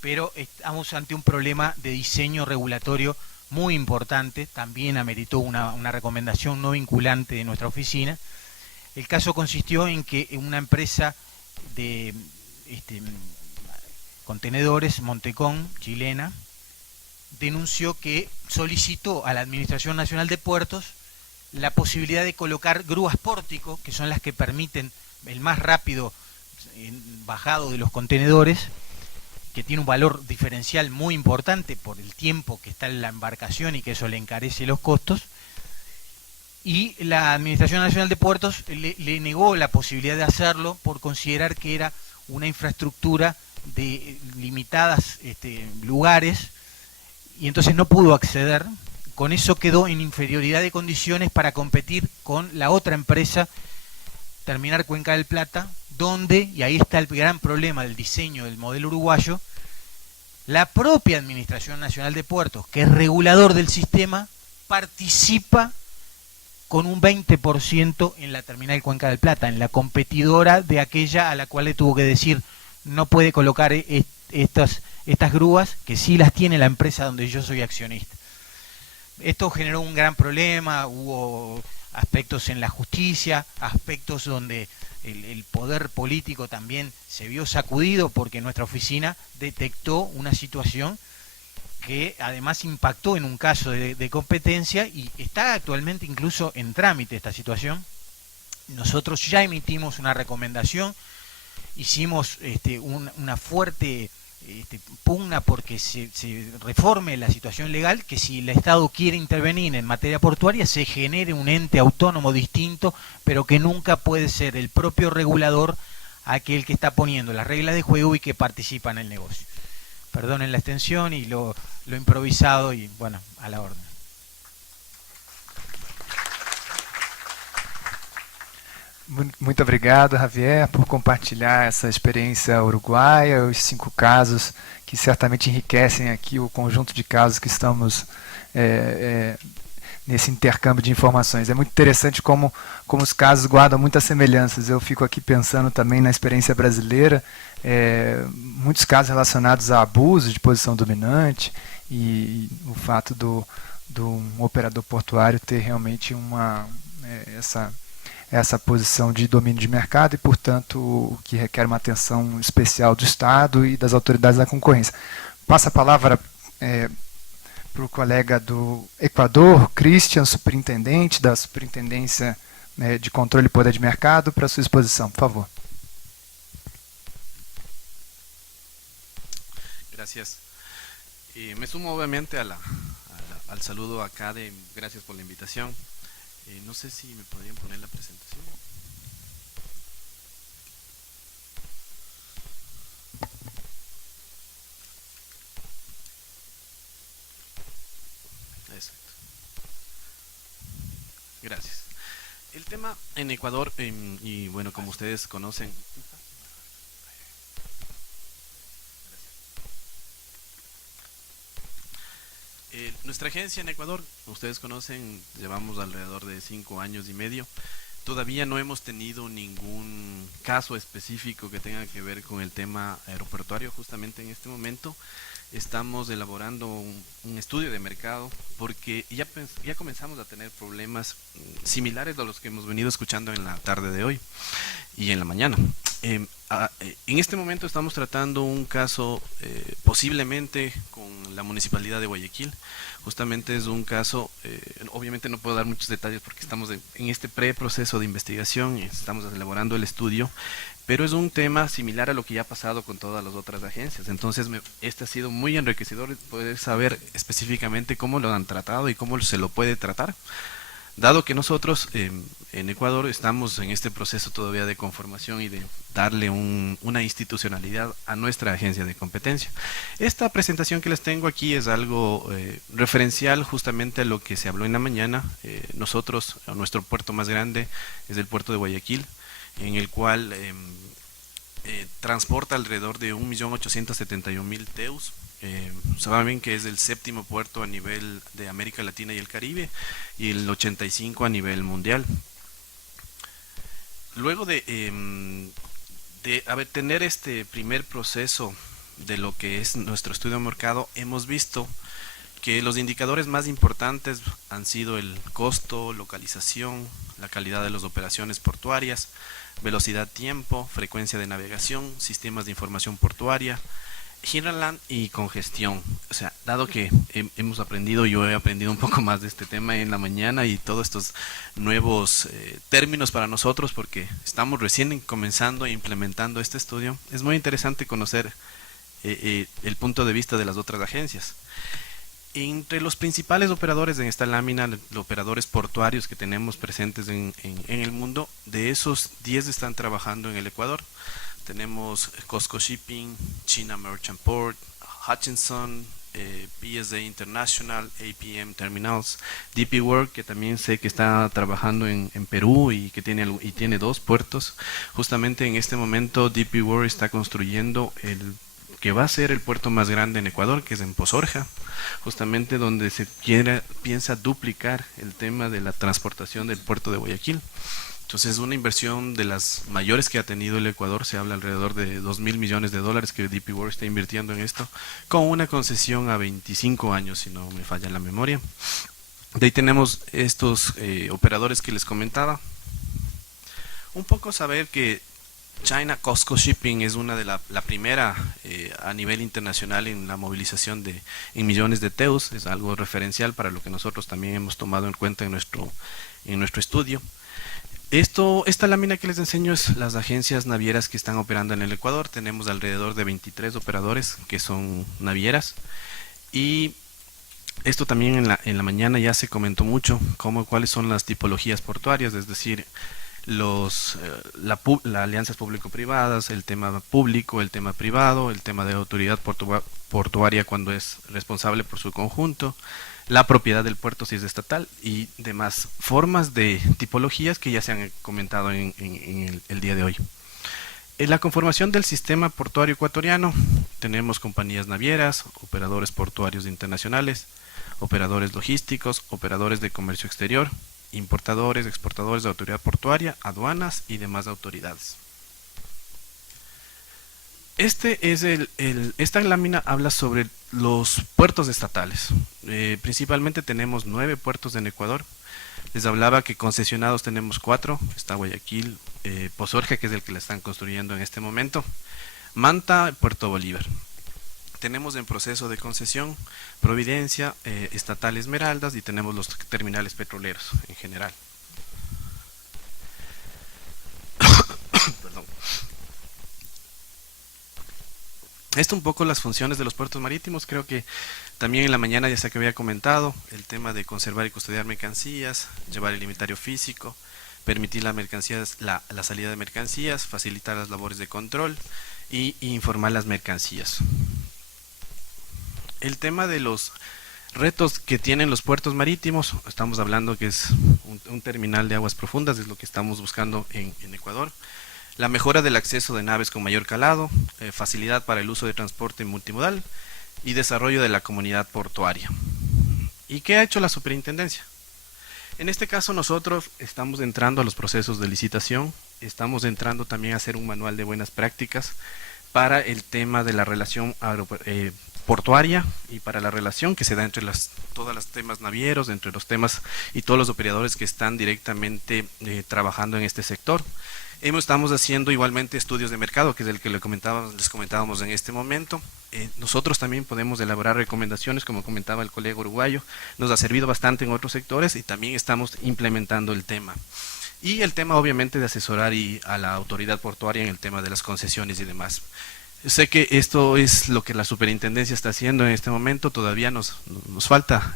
pero estamos ante un problema de diseño regulatorio muy importante, también ameritó una recomendación no vinculante de nuestra oficina. El caso consistió en que una empresa de contenedores, Montecón, chilena, denunció que solicitó a la Administración Nacional de Puertos la posibilidad de colocar grúas pórtico, que son las que permiten el más rápido bajado de los contenedores, que tiene un valor diferencial muy importante por el tiempo que está en la embarcación y que eso le encarece los costos. Y la Administración Nacional de Puertos le negó la posibilidad de hacerlo por considerar que era una infraestructura de limitadas lugares, y entonces no pudo acceder. Con eso quedó en inferioridad de condiciones para competir con la otra empresa, Terminal Cuenca del Plata, donde, y ahí está el gran problema del diseño del modelo uruguayo, la propia Administración Nacional de Puertos, que es regulador del sistema, participa con un 20% en la Terminal Cuenca del Plata, en la competidora de aquella a la cual le tuvo que decir no puede colocar estas grúas, que sí las tiene la empresa donde yo soy accionista. Esto generó un gran problema, hubo aspectos en la justicia, aspectos donde el poder político también se vio sacudido porque nuestra oficina detectó una situación que además impactó en un caso de competencia, y está actualmente incluso en trámite esta situación. Nosotros ya emitimos una recomendación, hicimos una fuerte pugna porque se reforme la situación legal, que si el Estado quiere intervenir en materia portuaria se genere un ente autónomo distinto, pero que nunca puede ser el propio regulador aquel que está poniendo las reglas de juego y que participa en el negocio. Perdonen la extensión y lo improvisado, y bueno, a la orden. Muito obrigado, Javier, por compartilhar essa experiência uruguaia, os 5 casos que certamente enriquecem aqui o conjunto de casos que estamos nesse intercâmbio de informações. É muito interessante como os casos guardam muitas semelhanças. Eu fico aqui pensando também na experiência brasileira, muitos casos relacionados a abuso de posição dominante e o fato do operador portuário ter realmente essa posição de domínio de mercado e, portanto, o que requer uma atenção especial do Estado e das autoridades da concorrência. Passo a palavra para o colega do Equador, Christian, superintendente da Superintendência de Controle e Poder de Mercado, para a sua exposição, por favor. Gracias. Me sumo obviamente al saludo acá gracias por la invitación. No sé si me podrían poner la presentación. Exacto. Gracias. El tema en Ecuador, y bueno, como ustedes conocen, nuestra agencia en Ecuador, ustedes conocen, llevamos alrededor de 5 años y medio. Todavía no hemos tenido ningún caso específico que tenga que ver con el tema aeroportuario. Justamente en este momento estamos elaborando un estudio de mercado porque ya comenzamos a tener problemas similares a los que hemos venido escuchando en la tarde de hoy y en la mañana. En este momento estamos tratando un caso posiblemente con la Municipalidad de Guayaquil. Justamente es un caso, obviamente no puedo dar muchos detalles porque estamos en este preproceso de investigación y estamos elaborando el estudio, pero es un tema similar a lo que ya ha pasado con todas las otras agencias. Entonces, este ha sido muy enriquecedor poder saber específicamente cómo lo han tratado y cómo se lo puede tratar. Dado que nosotros en Ecuador estamos en este proceso todavía de conformación y de darle una institucionalidad a nuestra agencia de competencia. Esta presentación que les tengo aquí es algo referencial justamente a lo que se habló en la mañana. Nosotros, nuestro puerto más grande es el puerto de Guayaquil, en el cual transporta alrededor de 1.871.000 TEUs. Saben que es el 7º puerto a nivel de América Latina y el Caribe y el 85 a nivel mundial. Luego de tener este primer proceso de lo que es nuestro estudio de mercado, hemos visto que los indicadores más importantes han sido el costo, localización, la calidad de las operaciones portuarias, velocidad, tiempo, frecuencia de navegación, sistemas de información portuaria, hinterland y congestión. O sea, dado que hemos aprendido, yo he aprendido un poco más de este tema en la mañana y todos estos nuevos términos para nosotros, porque estamos recién comenzando e implementando este estudio, es muy interesante conocer el punto de vista de las otras agencias. Entre los principales operadores en esta lámina, los operadores portuarios que tenemos presentes en el mundo, de esos 10 están trabajando en el Ecuador. Tenemos COSCO Shipping, China Merchant Port, Hutchinson, PSA International, APM Terminals, DP World, que también sé que está trabajando en Perú y que tiene 2 puertos. Justamente en este momento DP World está construyendo el que va a ser el puerto más grande en Ecuador, que es en Pozorja, justamente donde piensa duplicar el tema de la transportación del puerto de Guayaquil. Entonces, es una inversión de las mayores que ha tenido el Ecuador. Se habla alrededor de $2.000 millones que DP World está invirtiendo en esto, con una concesión a 25 años, si no me falla la memoria. De ahí tenemos estos operadores que les comentaba. Un poco saber que China COSCO Shipping es una de la primera a nivel internacional en la movilización en millones de TEUs. Es algo referencial para lo que nosotros también hemos tomado en cuenta en nuestro estudio. Esta lámina que les enseño es las agencias navieras que están operando en el Ecuador. Tenemos alrededor de 23 operadores que son navieras. Y esto también en la mañana ya se comentó mucho, cuáles son las tipologías portuarias, es decir, las alianzas público-privadas, el tema público, el tema privado, el tema de autoridad portuaria cuando es responsable por su conjunto, la propiedad del puerto si es estatal y demás formas de tipologías que ya se han comentado en el día de hoy. En la conformación del sistema portuario ecuatoriano tenemos compañías navieras, operadores portuarios internacionales, operadores logísticos, operadores de comercio exterior, importadores, exportadores de autoridad portuaria, aduanas y demás autoridades. Esta lámina habla sobre los puertos estatales. Principalmente tenemos 9 puertos en Ecuador. Les hablaba que concesionados tenemos 4. Está Guayaquil, Pozorja, que es el que la están construyendo en este momento, Manta, Puerto Bolívar. Tenemos en proceso de concesión Providencia, Estatal Esmeraldas y tenemos los terminales petroleros en general. Perdón. Esto un poco las funciones de los puertos marítimos. Creo que también en la mañana ya sé que había comentado el tema de conservar y custodiar mercancías, llevar el inventario físico, permitir la salida de mercancías, facilitar las labores de control y informar las mercancías. El tema de Retos que tienen los puertos marítimos, estamos hablando que es un terminal de aguas profundas, es lo que estamos buscando en Ecuador. La mejora del acceso de naves con mayor calado, facilidad para el uso de transporte multimodal y desarrollo de la comunidad portuaria. ¿Y qué ha hecho la superintendencia? En este caso nosotros estamos entrando a los procesos de licitación, estamos entrando también a hacer un manual de buenas prácticas para el tema de la relación portuaria y para la relación que se da entre todos los temas navieros, entre los temas y todos los operadores que están directamente trabajando en este sector. Estamos haciendo igualmente estudios de mercado, que es el que les comentábamos en este momento. Nosotros también podemos elaborar recomendaciones, como comentaba el colega uruguayo, nos ha servido bastante en otros sectores y también estamos implementando el tema. Y el tema obviamente de asesorar a la autoridad portuaria en el tema de las concesiones y demás. Sé que esto es lo que la superintendencia está haciendo en este momento, todavía nos falta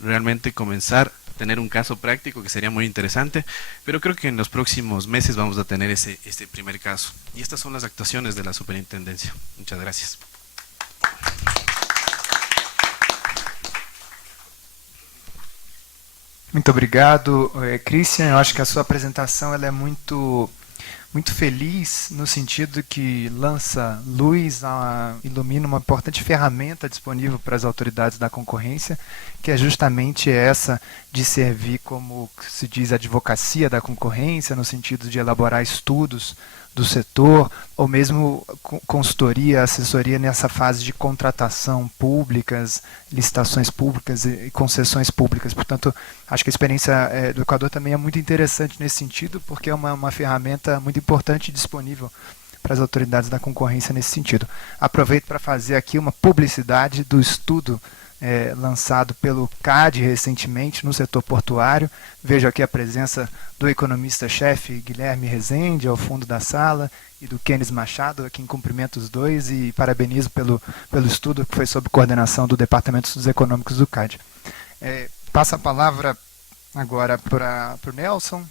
realmente comenzar a tener un caso práctico que sería muy interesante, pero creo que en los próximos meses vamos a tener este primer caso. Y estas son las actuaciones de la superintendencia. Muchas gracias. Muito obrigado, Christian. Eu acho que a sua apresentação ela é muito feliz no sentido que lança luz, ilumina uma importante ferramenta disponível para as autoridades da concorrência, que é justamente essa de servir como se diz advocacia da concorrência, no sentido de elaborar estudos do setor, ou mesmo consultoria, assessoria nessa fase de contratação públicas, licitações públicas e concessões públicas. Portanto, acho que a experiência do Equador também é muito interessante nesse sentido, porque é uma ferramenta muito importante e disponível para as autoridades da concorrência nesse sentido. Aproveito para fazer aqui uma publicidade do estudo lançado pelo CAD recentemente no setor portuário. Vejo aqui a presença do economista-chefe Guilherme Rezende ao fundo da sala e do Kenis Machado, aqui em cumprimento os dois, e parabenizo pelo estudo que foi sob coordenação do Departamento de Estudos Econômicos do CAD. Passo a palavra agora para o Nelson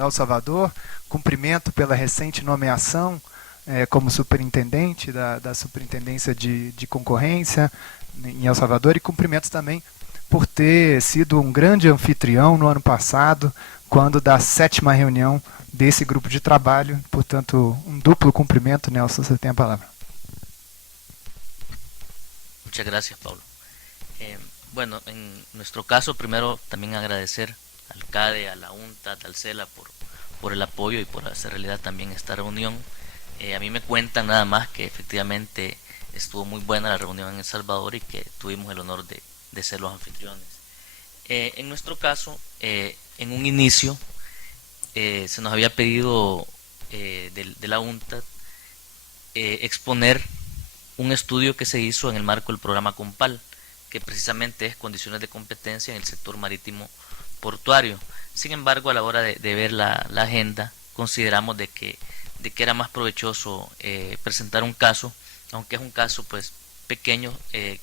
El Salvador. Cumprimento pela recente nomeação como superintendente da Superintendência de Concorrência em El Salvador, e cumprimentos também por ter sido um grande anfitrião no ano passado, quando da 7ª reunião desse grupo de trabalho. Portanto, um duplo cumprimento. Nelson, você tem a palavra. Muchas gracias, Pablo. Bueno, en nuestro caso, primero también agradecer al CADE, a la UNTA, a Talcela por el apoyo y por hacer realidad también esta reunión. A mí me cuentan nada más que efectivamente estuvo muy buena la reunión en El Salvador y que tuvimos el honor de ser los anfitriones. En nuestro caso, en un inicio, se nos había pedido de la UNTA exponer un estudio que se hizo en el marco del programa COMPAL, que precisamente es condiciones de competencia en el sector marítimo portuario. Sin embargo, a la hora de ver la agenda, consideramos de que era más provechoso presentar un caso, aunque es un caso pues pequeño,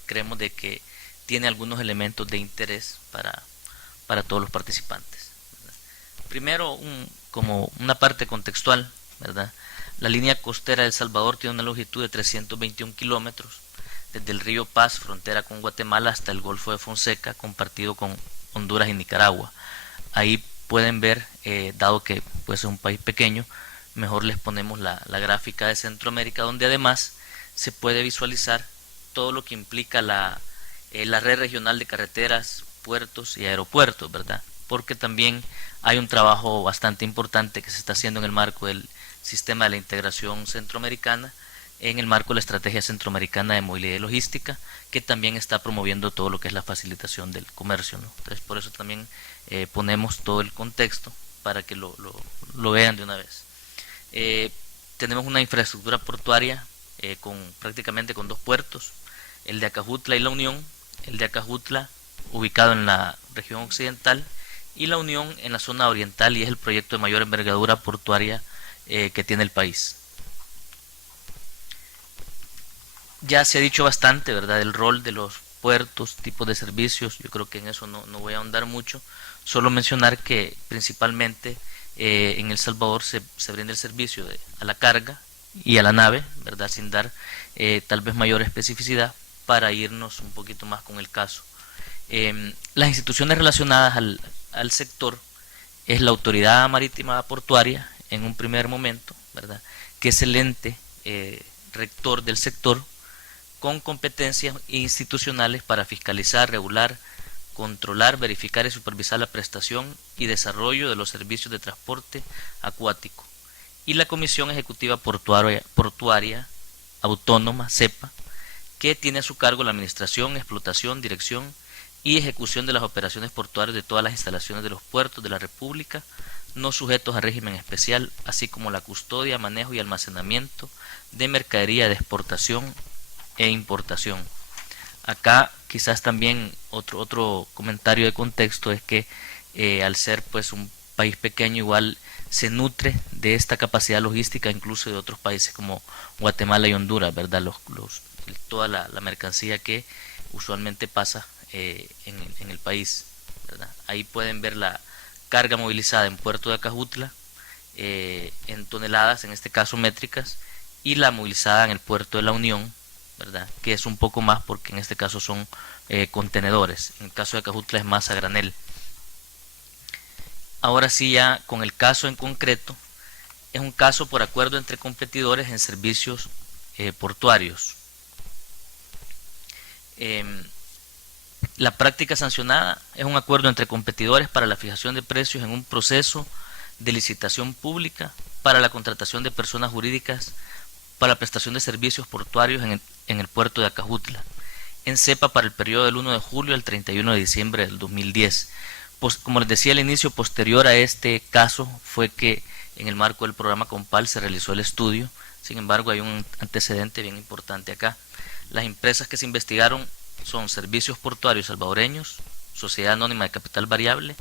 creemos de que tiene algunos elementos de interés para todos los participantes, ¿verdad? Primero, como una parte contextual, ¿verdad? La línea costera de El Salvador tiene una longitud de 321 kilómetros, desde el río Paz, frontera con Guatemala, hasta el Golfo de Fonseca, compartido con Honduras y Nicaragua. Ahí pueden ver, dado que pues, es un país pequeño, mejor les ponemos la gráfica de Centroamérica, donde además se puede visualizar todo lo que implica la red regional de carreteras, puertos y aeropuertos, ¿verdad? Porque también hay un trabajo bastante importante que se está haciendo en el marco del sistema de la integración centroamericana, en el marco de la Estrategia Centroamericana de Movilidad y Logística, que también está promoviendo todo lo que es la facilitación del comercio, ¿no? Entonces, por eso también ponemos todo el contexto para que lo vean de una vez. Tenemos una infraestructura portuaria prácticamente con dos puertos, el de Acajutla y La Unión. El de Acajutla ubicado en la región occidental y La Unión en la zona oriental, y es el proyecto de mayor envergadura portuaria que tiene el país. Ya se ha dicho bastante, ¿verdad?, del rol de los puertos, tipos de servicios. Yo creo que en eso no voy a ahondar mucho, solo mencionar que principalmente en El Salvador se brinda el servicio a la carga y a la nave, ¿verdad?, sin dar tal vez mayor especificidad para irnos un poquito más con el caso. Las instituciones relacionadas al sector es la Autoridad Marítima Portuaria en un primer momento, ¿verdad?, que es el ente rector del sector, con competencias institucionales para fiscalizar, regular, controlar, verificar y supervisar la prestación y desarrollo de los servicios de transporte acuático. Y la Comisión Ejecutiva Portuaria Autónoma, CEPA, que tiene a su cargo la administración, explotación, dirección y ejecución de las operaciones portuarias de todas las instalaciones de los puertos de la República, no sujetos a régimen especial, así como la custodia, manejo y almacenamiento de mercadería de exportación e importación. Acá quizás también otro comentario de contexto es que al ser pues un país pequeño, igual se nutre de esta capacidad logística incluso de otros países como Guatemala y Honduras, ¿verdad? Toda la mercancía que usualmente pasa en el país, ¿verdad? Ahí pueden ver la carga movilizada en Puerto de Acajutla en toneladas, en este caso métricas, y la movilizada en el Puerto de la Unión, ¿verdad?, que es un poco más porque en este caso son contenedores. En el caso de Acajutla es más a granel. Ahora sí, ya con el caso en concreto, es un caso por acuerdo entre competidores en servicios portuarios. La práctica sancionada es un acuerdo entre competidores para la fijación de precios en un proceso de licitación pública para la contratación de personas jurídicas para la prestación de servicios portuarios en el puerto de Acajutla, en CEPA, para el periodo del 1 de julio al 31 de diciembre del 2010. Pues, como les decía al inicio, posterior a este caso fue que en el marco del programa Compal se realizó el estudio. Sin embargo, hay un antecedente bien importante acá. Las empresas que se investigaron son Servicios Portuarios Salvadoreños, Sociedad Anónima de Capital Variable,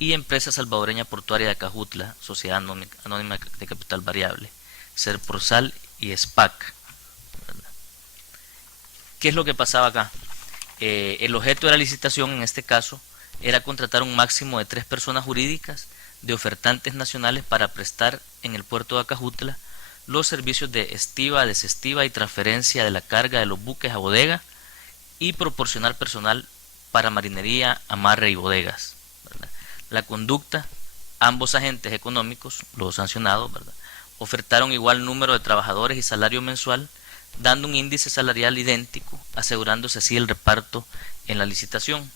y Empresa Salvadoreña Portuaria de Acajutla, Sociedad Anónima de Capital Variable, Serprosal y SPAC. ¿Qué es lo que pasaba acá? El objeto de la licitación en este caso era contratar un máximo de 3 personas jurídicas de ofertantes nacionales para prestar en el puerto de Acajutla los servicios de estiva, desestiva y transferencia de la carga de los buques a bodega, y proporcionar personal para marinería, amarre y bodegas, ¿verdad? La conducta, ambos agentes económicos, los sancionados, ¿verdad?, ofertaron igual número de trabajadores y salario mensual, dando un índice salarial idéntico, asegurándose así el reparto en la licitación.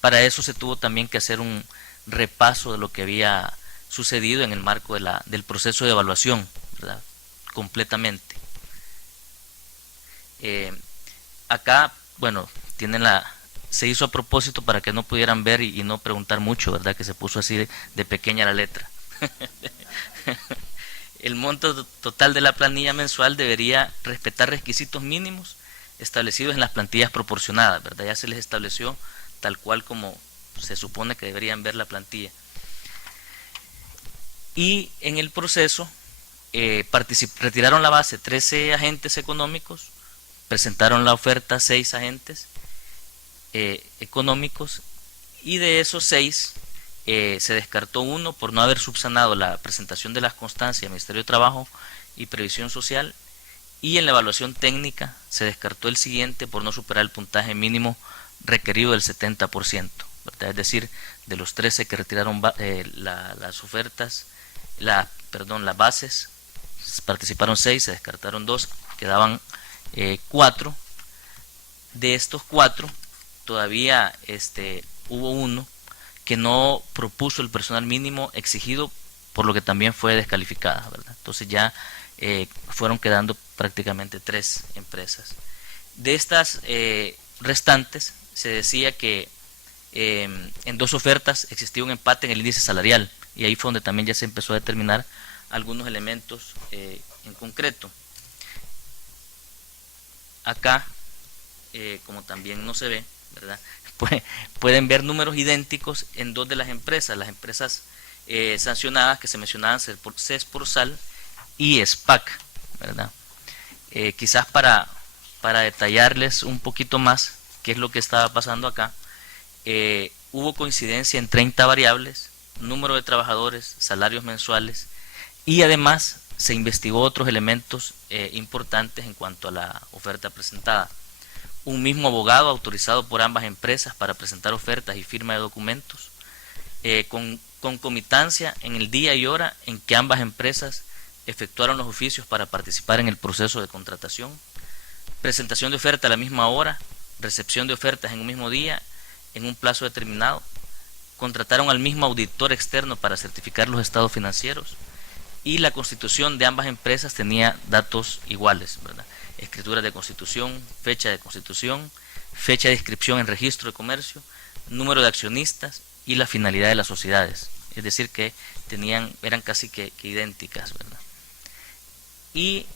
Para eso se tuvo también que hacer un repaso de lo que había sucedido en el marco del proceso de evaluación, ¿verdad?, completamente. Acá, bueno, se hizo a propósito para que no pudieran ver y no preguntar mucho, ¿verdad?, que se puso así de pequeña la letra. El monto total de la planilla mensual debería respetar requisitos mínimos establecidos en las plantillas proporcionadas, ¿verdad? Ya se les estableció tal cual como se supone que deberían ver la plantilla. Y en el proceso retiraron la base 13 agentes económicos, presentaron la oferta 6 agentes económicos, y de esos 6 se descartó uno por no haber subsanado la presentación de las constancias del Ministerio de Trabajo y Previsión Social, y en la evaluación técnica se descartó el siguiente por no superar el puntaje mínimo requerido del 70%, ¿verdad? Es decir, de los 13 que retiraron las ofertas, las bases, participaron 6, se descartaron 2, quedaban 4. De estos 4 todavía hubo uno que no propuso el personal mínimo exigido, por lo que también fue descalificada, ¿verdad? Entonces ya fueron quedando prácticamente 3 empresas. De estas restantes se decía que en 2 ofertas existía un empate en el índice salarial, y ahí fue donde también ya se empezó a determinar algunos elementos en concreto. Acá, como también no se ve, ¿verdad?, pueden ver números idénticos en 2 de las empresas sancionadas que se mencionaban, Serprosal y SPAC, ¿verdad? Quizás para detallarles un poquito más qué es lo que estaba pasando acá, hubo coincidencia en 30 variables, número de trabajadores, salarios mensuales, y además se investigó otros elementos importantes en cuanto a la oferta presentada, un mismo abogado autorizado por ambas empresas para presentar ofertas y firma de documentos, con concomitancia en el día y hora en que ambas empresas efectuaron los oficios para participar en el proceso de contratación, presentación de oferta a la misma hora, recepción de ofertas en un mismo día, en un plazo determinado, contrataron al mismo auditor externo para certificar los estados financieros, y la constitución de ambas empresas tenía datos iguales, ¿verdad? Escritura de constitución, fecha de inscripción en registro de comercio, número de accionistas y la finalidad de las sociedades. Es decir, que eran casi que idénticas, ¿verdad? Y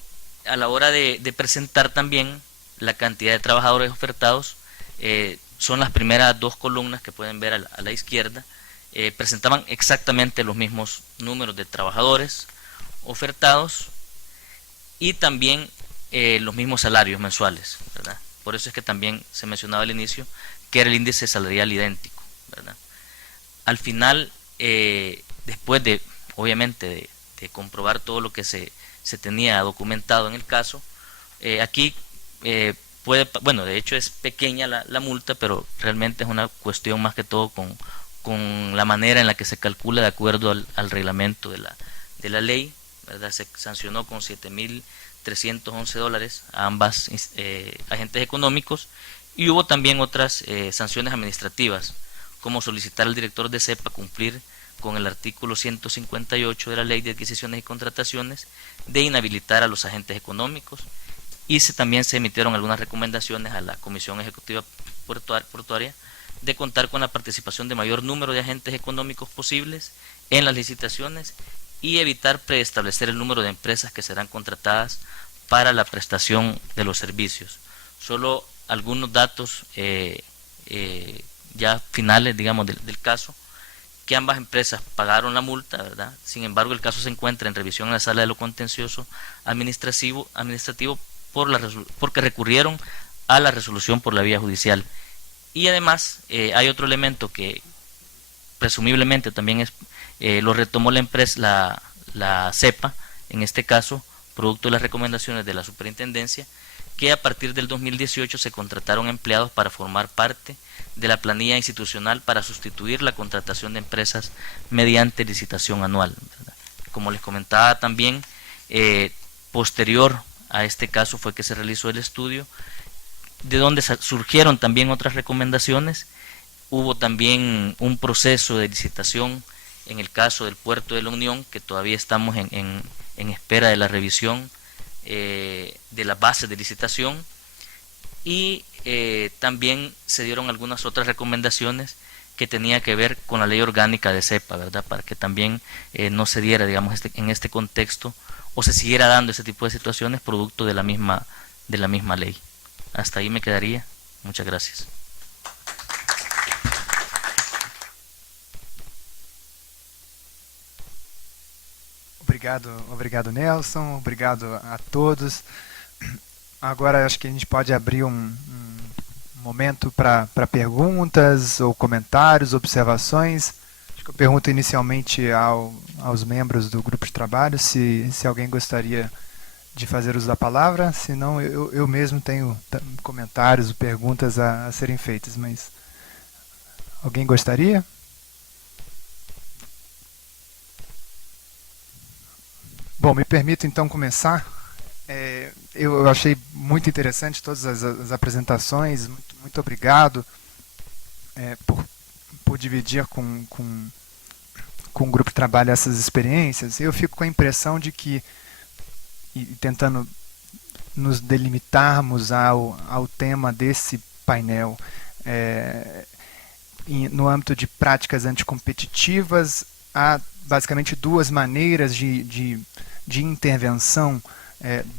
a la hora de presentar también la cantidad de trabajadores ofertados, son las primeras dos columnas que pueden ver a la izquierda, presentaban exactamente los mismos números de trabajadores ofertados y también los mismos salarios mensuales, ¿verdad? Por eso es que también se mencionaba al inicio que era el índice salarial idéntico, ¿verdad? Al final, después de, obviamente, de comprobar todo lo que se tenía documentado en el caso, aquí bueno, de hecho es pequeña la multa, pero realmente es una cuestión más que todo con la manera en la que se calcula de acuerdo al reglamento de la ley, ¿verdad? Se sancionó con $7,311 a ambas agentes económicos, y hubo también otras sanciones administrativas, como solicitar al director de CEPA cumplir con el artículo 158 de la Ley de Adquisiciones y Contrataciones de inhabilitar a los agentes económicos, y también se emitieron algunas recomendaciones a la Comisión Ejecutiva Portuaria de contar con la participación de mayor número de agentes económicos posibles en las licitaciones y evitar preestablecer el número de empresas que serán contratadas para la prestación de los servicios. Solo algunos datos ya finales, digamos, del caso, que ambas empresas pagaron la multa, ¿verdad? Sin embargo, el caso se encuentra en revisión en la Sala de lo Contencioso Administrativo porque recurrieron a la resolución por la vía judicial. Y además hay otro elemento que presumiblemente también lo retomó la empresa, la CEPA, en este caso, producto de las recomendaciones de la superintendencia, que a partir del 2018 se contrataron empleados para formar parte de la planilla institucional para sustituir la contratación de empresas mediante licitación anual, ¿verdad? Como les comentaba también, posterior a este caso fue que se realizó el estudio, de donde surgieron también otras recomendaciones. Hubo también un proceso de licitación en el caso del Puerto de la Unión, que todavía estamos en espera de la revisión de las bases de licitación, y también se dieron algunas otras recomendaciones que tenía que ver con la ley orgánica de CEPA, ¿verdad? Para que también no se diera, digamos, en este contexto, o se siguiera dando ese tipo de situaciones producto de la misma ley. Hasta ahí me quedaría. Muchas gracias. Obrigado Nelson, obrigado a todos. Agora acho que a gente pode abrir momento para perguntas ou comentários, observações. Acho que eu pergunto inicialmente aos membros do grupo de trabalho se alguém gostaria de fazer uso da palavra, senão eu mesmo tenho comentários, perguntas a serem feitas, mas alguém gostaria? Bom, me permito então começar. Eu achei muito interessante todas as apresentações, muito obrigado por dividir com o grupo de trabalho essas experiências. Eu fico com a impressão de que, e tentando nos delimitarmos ao tema desse painel, no âmbito de práticas anticompetitivas, há basicamente duas maneiras de intervenção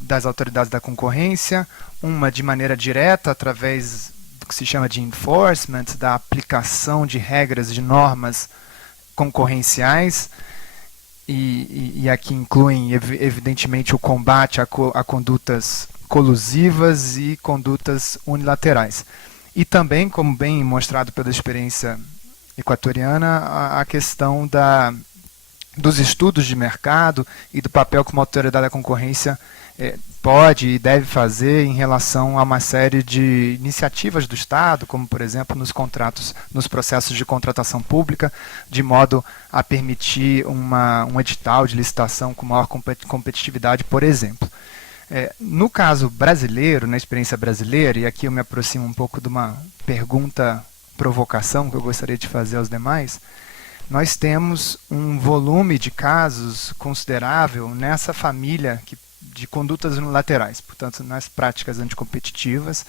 das autoridades da concorrência, uma de maneira direta, através do que se chama de enforcement, da aplicação de regras, de normas concorrenciais, e aqui incluem, evidentemente, o combate a condutas colusivas e condutas unilaterais. E também, como bem mostrado pela experiência equatoriana, a questão dos estudos de mercado e do papel que uma autoridade da concorrência pode e deve fazer em relação a uma série de iniciativas do Estado, como, por exemplo, nos contratos, nos processos de contratação pública, de modo a permitir um edital de licitação com maior competitividade, por exemplo. No caso brasileiro, na experiência brasileira, e aqui eu me aproximo um pouco de uma provocação que eu gostaria de fazer aos demais, nós temos um volume de casos considerável nessa família de condutas unilaterais, portanto, nas práticas anticompetitivas,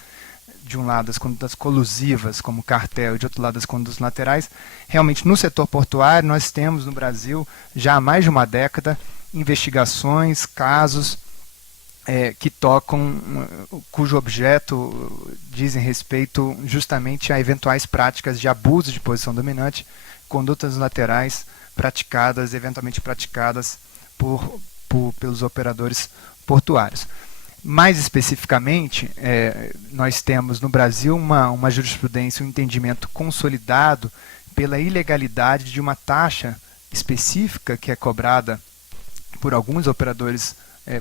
de um lado as condutas colusivas, como cartel, e de outro lado as condutas laterais. Realmente, no setor portuário, nós temos no Brasil, já há mais de uma década, investigações, casos que tocam, cujo objeto dizem respeito justamente a eventuais práticas de abuso de posição dominante, condutas laterais praticadas, eventualmente praticadas pelos operadores portuários. Mais especificamente, nós temos no Brasil uma jurisprudência, um entendimento consolidado pela ilegalidade de uma taxa específica que é cobrada por alguns operadores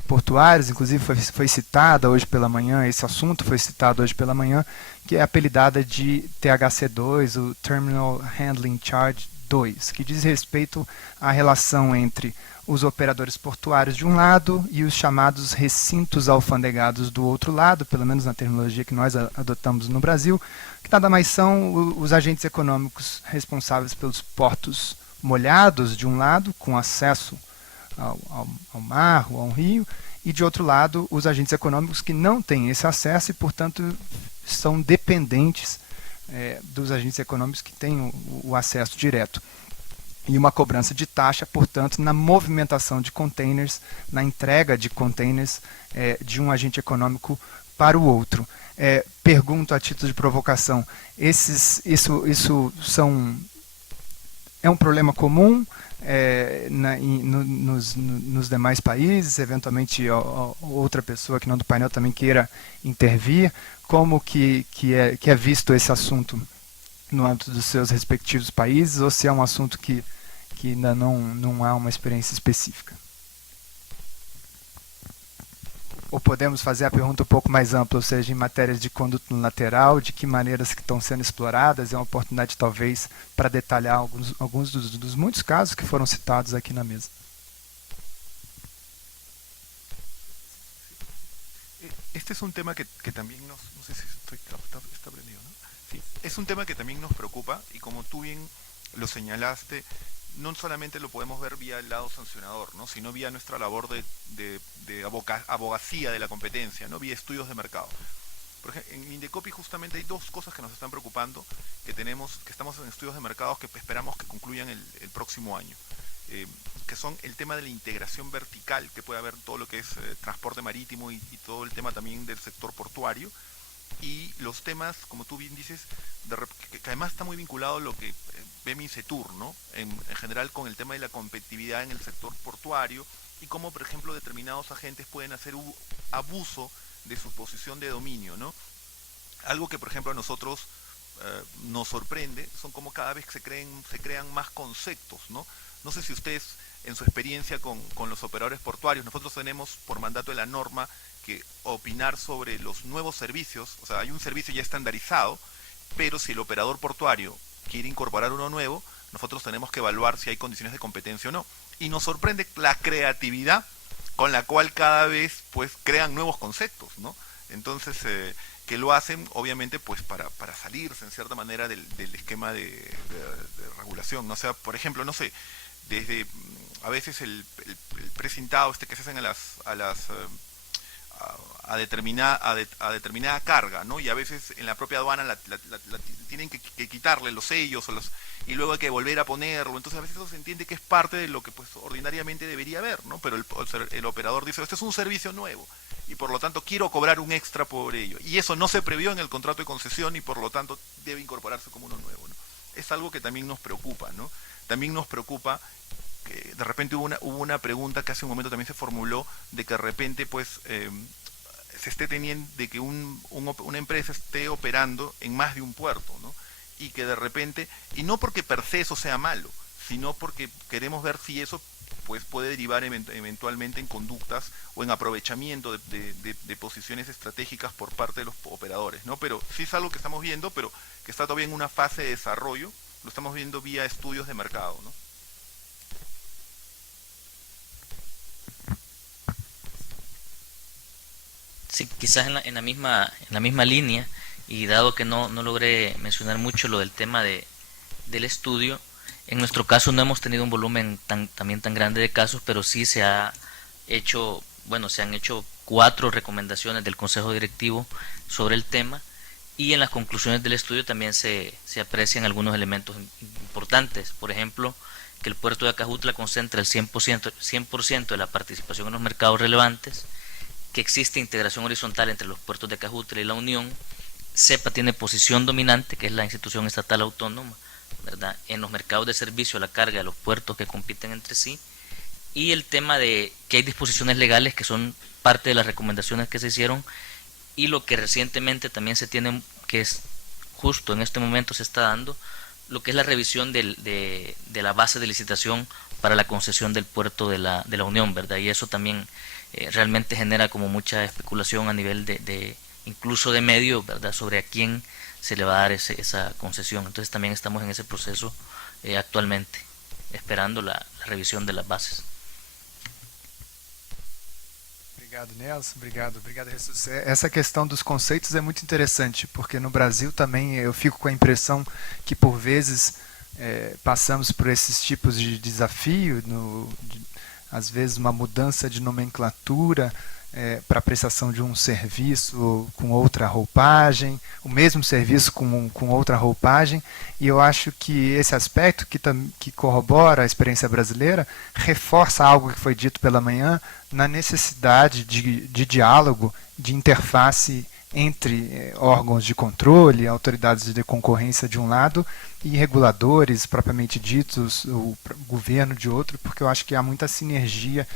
portuários, inclusive foi citada hoje pela manhã, esse assunto foi citado hoje pela manhã, que é apelidada de THC2, o Terminal Handling Charge 2, que diz respeito à relação entre os operadores portuários de um lado e os chamados recintos alfandegados do outro lado, pelo menos na terminologia que nós adotamos no Brasil, que nada mais são os agentes econômicos responsáveis pelos portos molhados de um lado, com acesso ao mar ou ao rio, e de outro lado os agentes econômicos que não têm esse acesso e, portanto, são dependentes dos agentes econômicos que têm o acesso direto. E uma cobrança de taxa, portanto, na movimentação de containers, na entrega de containers de um agente econômico para o outro. Pergunto a título de provocação, isso é um problema comum nos demais países? Eventualmente outra pessoa que não do painel também queira intervir? Como que é visto esse assunto no âmbito dos seus respectivos países, ou se é um assunto que ainda não há uma experiência específica? Ou podemos fazer a pergunta um pouco mais ampla, ou seja, em matérias de conduta unilateral, de que maneiras que estão sendo exploradas? É uma oportunidade, talvez, para detalhar alguns dos muitos casos que foram citados aqui na mesa. Este es un tema que también no sé si está prendido, ¿no? Sí, es un tema que también nos preocupa y como tú bien lo señalaste, no solamente lo podemos ver vía el lado sancionador, ¿no? Sino vía nuestra labor de abogacía de la competencia, ¿no? Vía estudios de mercado. Por ejemplo, en Indecopi justamente hay dos cosas que nos están preocupando, que estamos en estudios de mercados que esperamos que concluyan el próximo año. Que son el tema de la integración vertical que puede haber todo lo que es transporte marítimo y todo el tema también del sector portuario, y los temas, como tú bien dices, que además está muy vinculado a lo que ve MINCETUR, ¿no? En general con el tema de la competitividad en el sector portuario y cómo, por ejemplo, determinados agentes pueden hacer abuso de su posición de dominio, ¿no? Algo que, por ejemplo, a nosotros nos sorprende son como cada vez se crean más conceptos, ¿no? No sé si ustedes, en su experiencia con los operadores portuarios, nosotros tenemos por mandato de la norma que opinar sobre los nuevos servicios, o sea, hay un servicio ya estandarizado, pero si el operador portuario quiere incorporar uno nuevo, nosotros tenemos que evaluar si hay condiciones de competencia o no. Y nos sorprende la creatividad con la cual cada vez pues crean nuevos conceptos, ¿no? Entonces, que lo hacen obviamente pues para salirse en cierta manera del esquema de regulación, ¿no? O sea, por ejemplo, no sé, desde a veces el precintado que se hacen a determinada carga, ¿no? Y a veces en la propia aduana tienen que quitarle los sellos y luego hay que volver a ponerlo. Entonces a veces eso se entiende que es parte de lo que pues ordinariamente debería haber, ¿no? Pero el operador dice, este es un servicio nuevo y por lo tanto quiero cobrar un extra por ello. Y eso no se previó en el contrato de concesión y por lo tanto debe incorporarse como uno nuevo, ¿no? Es algo que también nos preocupa, ¿no? También nos preocupa que de repente hubo una pregunta que hace un momento también se formuló de que de repente pues se esté teniendo, de que una empresa esté operando en más de un puerto, ¿no? Y que de repente, y no porque per se eso sea malo, sino porque queremos ver si eso pues puede derivar eventualmente en conductas o en aprovechamiento de posiciones estratégicas por parte de los operadores, ¿no? Pero sí es algo que estamos viendo, pero que está todavía en una fase de desarrollo, lo estamos viendo vía estudios de mercado, ¿no? Sí, quizás en la misma línea, y dado que no logré mencionar mucho lo del tema del estudio, en nuestro caso no hemos tenido un volumen también tan grande de casos, pero sí se han hecho 4 recomendaciones del Consejo Directivo sobre el tema, y en las conclusiones del estudio también se aprecian algunos elementos importantes. Por ejemplo, que el puerto de Acajutla concentra el 100% de la participación en los mercados relevantes, que existe integración horizontal entre los puertos de Acajutla y la Unión. CEPA tiene posición dominante, que es la institución estatal autónoma, ¿verdad?, en los mercados de servicio a la carga de los puertos que compiten entre sí, y el tema de que hay disposiciones legales que son parte de las recomendaciones que se hicieron, y lo que recientemente también se tiene, que es justo en este momento se está dando, lo que es la revisión de la base de licitación para la concesión del puerto de la Unión, ¿verdad? Y eso también realmente genera como mucha especulación a nivel de incluso de medio, ¿verdad?, sobre a quién se le va a dar esa concesión. Entonces también estamos en ese proceso actualmente, esperando la revisión de las bases. Obrigado, Nelson. Obrigado, Jesus. Essa questão dos conceitos é muito interessante, porque no Brasil também eu fico com a impressão que por vezes passamos por esses tipos de desafio, às vezes uma mudança de nomenclatura para a prestação de um serviço com outra roupagem, o mesmo serviço com outra roupagem, e eu acho que esse aspecto que corrobora a experiência brasileira reforça algo que foi dito pela manhã na necessidade de diálogo, de interface entre órgãos de controle, autoridades de concorrência de um lado e reguladores propriamente ditos, o governo de outro, porque eu acho que há muita sinergia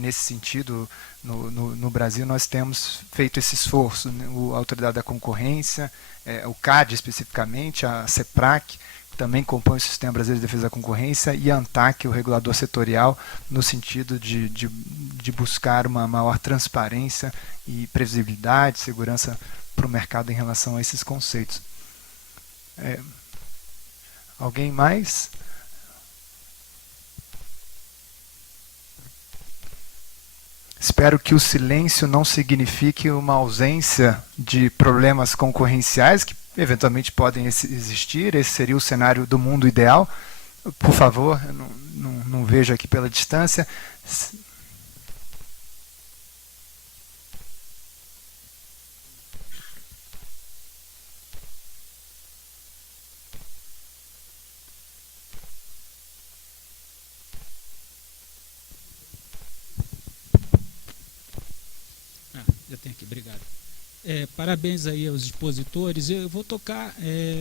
nesse sentido. No Brasil nós temos feito esse esforço, né? A Autoridade da Concorrência, o CAD especificamente, a CEPRAC, também compõe o Sistema Brasileiro de Defesa da Concorrência, e a ANTAC, o regulador setorial, no sentido de buscar uma maior transparência e previsibilidade, segurança para o mercado em relação a esses conceitos. Alguém mais? Espero que o silêncio não signifique uma ausência de problemas concorrenciais que eventualmente podem existir. Esse seria o cenário do mundo ideal. Por favor, eu não vejo aqui pela distância. Já tem aqui, obrigado. Parabéns aí aos expositores. Eu vou tocar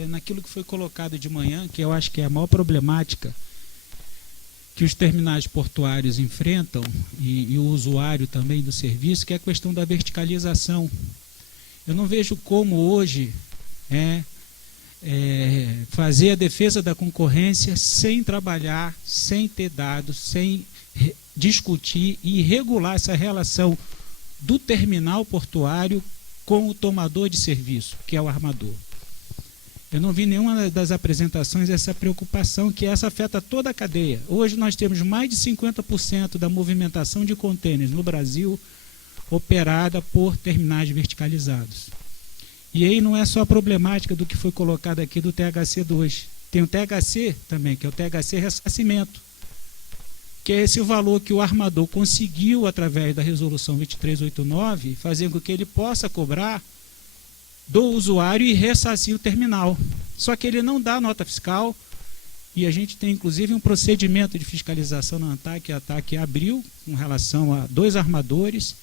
naquilo que foi colocado de manhã, que eu acho que é a maior problemática que os terminais portuários enfrentam, e o usuário também do serviço, que é a questão da verticalização. Eu não vejo como hoje fazer a defesa da concorrência sem trabalhar, sem ter dados, sem discutir e regular essa relação do terminal portuário com o tomador de serviço, que é o armador. Eu não vi nenhuma das apresentações essa preocupação, que essa afeta toda a cadeia. Hoje nós temos mais de 50% da movimentação de contêineres no Brasil operada por terminais verticalizados. E aí não é só a problemática do que foi colocado aqui do THC2. Tem o THC também, que é o THC ressarcimento, que é esse o valor que o armador conseguiu, através da resolução 2389, fazer com que ele possa cobrar do usuário e ressarcir o terminal. Só que ele não dá nota fiscal, e a gente tem inclusive um procedimento de fiscalização na ANTAC, a ANTAC abriu com relação a 2 armadores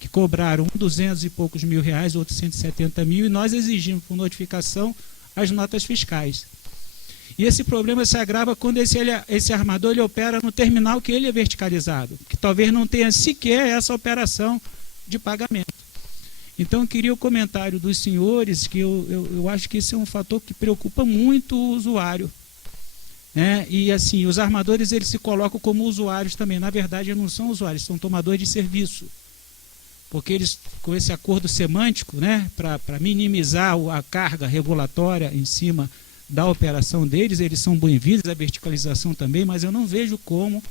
que cobraram 200 e poucos mil reais, outros 170 mil, e nós exigimos por notificação as notas fiscais. E esse problema se agrava quando esse armador ele opera no terminal que ele é verticalizado, que talvez não tenha sequer essa operação de pagamento. Então eu queria o comentário dos senhores, que eu acho que esse é um fator que preocupa muito o usuário. né? E assim, os armadores eles se colocam como usuários também. Na verdade, não são usuários, são tomadores de serviço. Porque eles, com esse acordo semântico, né, para minimizar a carga regulatória em cima da operação deles, eles são bem-vindos, a verticalização também, mas eu não vejo como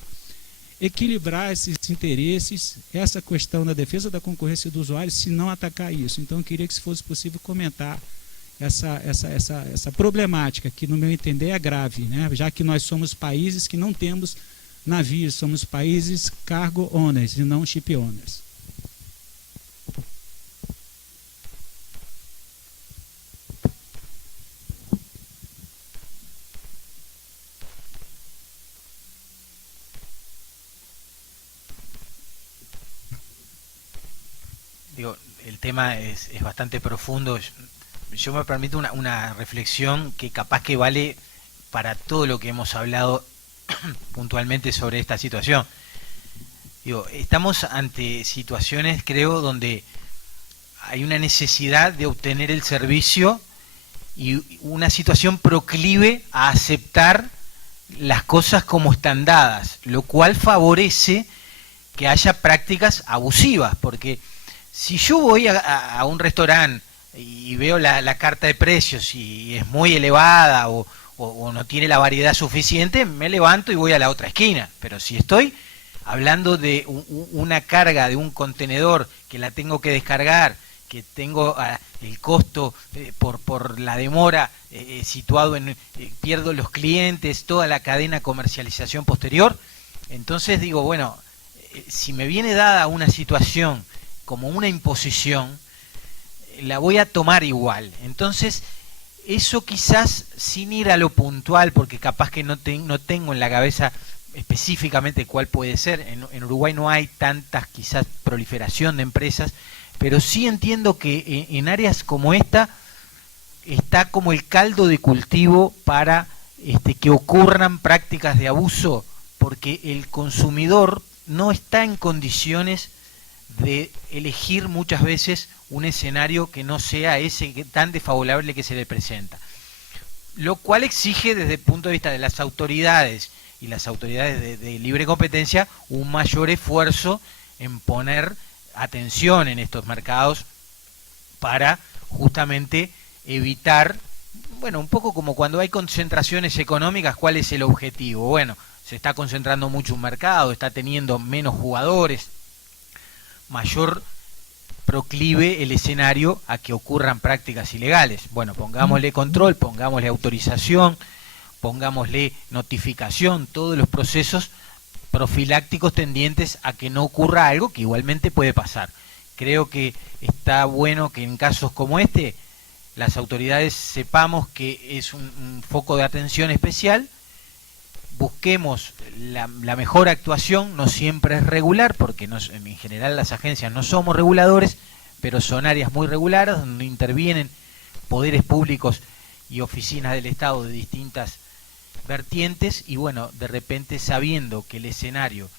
equilibrar esses interesses, essa questão da defesa da concorrência do usuário, se não atacar isso. Então, eu queria que, se fosse possível, comentar essa problemática, que, no meu entender, é grave, né? Já que nós somos países que não temos navios, somos países cargo owners e não ship owners. Digo, el tema es bastante profundo. Yo me permito una reflexión que capaz que vale para todo lo que hemos hablado puntualmente sobre esta situación. Digo, estamos ante situaciones, creo, donde hay una necesidad de obtener el servicio y una situación proclive a aceptar las cosas como están dadas, lo cual favorece que haya prácticas abusivas, porque si yo voy a un restaurante y veo la carta de precios y es muy elevada o no tiene la variedad suficiente, me levanto y voy a la otra esquina. Pero si estoy hablando de una carga de un contenedor que la tengo que descargar, que tengo el costo por la demora situado en, pierdo los clientes, toda la cadena de comercialización posterior, entonces digo, bueno, si me viene dada una situación como una imposición, la voy a tomar igual. Entonces, eso quizás sin ir a lo puntual, porque capaz que no tengo en la cabeza específicamente cuál puede ser. En Uruguay no hay tantas quizás proliferación de empresas, pero sí entiendo que en áreas como esta está como el caldo de cultivo para que ocurran prácticas de abuso, porque el consumidor no está en condiciones de elegir muchas veces un escenario que no sea ese tan desfavorable que se le presenta. Lo cual exige desde el punto de vista de las autoridades y las autoridades de libre competencia un mayor esfuerzo en poner atención en estos mercados para justamente evitar, bueno, un poco como cuando hay concentraciones económicas, ¿cuál es el objetivo? Bueno, se está concentrando mucho un mercado, está teniendo menos jugadores, mayor proclive el escenario a que ocurran prácticas ilegales. Bueno, pongámosle control, pongámosle autorización, pongámosle notificación, todos los procesos profilácticos tendientes a que no ocurra algo que igualmente puede pasar. Creo que está bueno que en casos como este las autoridades sepamos que es un foco de atención especial, busquemos la mejor actuación, no siempre es regular, porque en general las agencias no somos reguladores, pero son áreas muy reguladas donde intervienen poderes públicos y oficinas del Estado de distintas vertientes, y bueno, de repente sabiendo que el escenario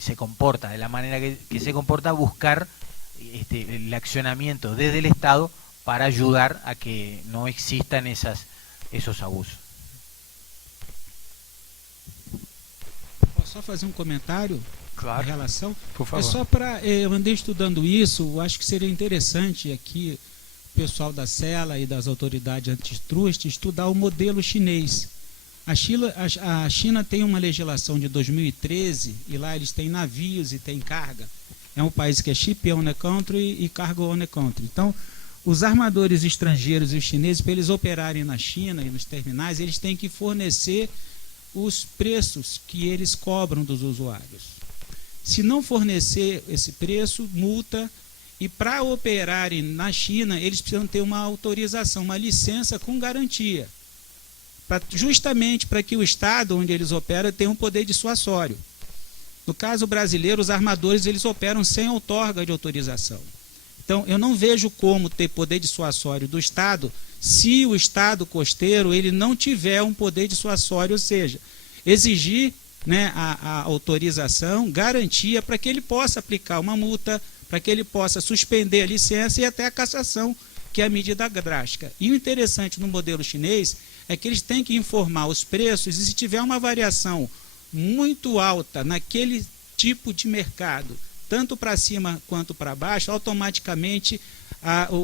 se comporta de la manera que se comporta, buscar el accionamiento desde el Estado para ayudar a que no existan esos abusos. Só fazer um comentário Claro. em relação. Por favor. É só para. Eu andei estudando isso, eu acho que seria interessante aqui o pessoal da CELA e das autoridades antitrust estudar o modelo chinês. A China tem uma legislação de 2013 e lá eles têm navios e têm carga. É um país que é ship owner country e cargo owner country. Então, os armadores estrangeiros e os chineses, para eles operarem na China e nos terminais, eles têm que fornecer os preços que eles cobram dos usuários. Se não fornecer esse preço, multa, e para operarem na China, eles precisam ter uma autorização, uma licença com garantia, justamente para que o Estado onde eles operam tenha um poder dissuasório. No caso brasileiro, os armadores eles operam sem outorga de autorização. Então, eu não vejo como ter poder dissuasório do Estado se o Estado costeiro ele não tiver um poder dissuasório, ou seja, exigir, né, a autorização, garantia para que ele possa aplicar uma multa, para que ele possa suspender a licença e até a cassação, que é a medida drástica. E o interessante no modelo chinês é que eles têm que informar os preços, e se tiver uma variação muito alta naquele tipo de mercado, tanto para cima quanto para baixo, automaticamente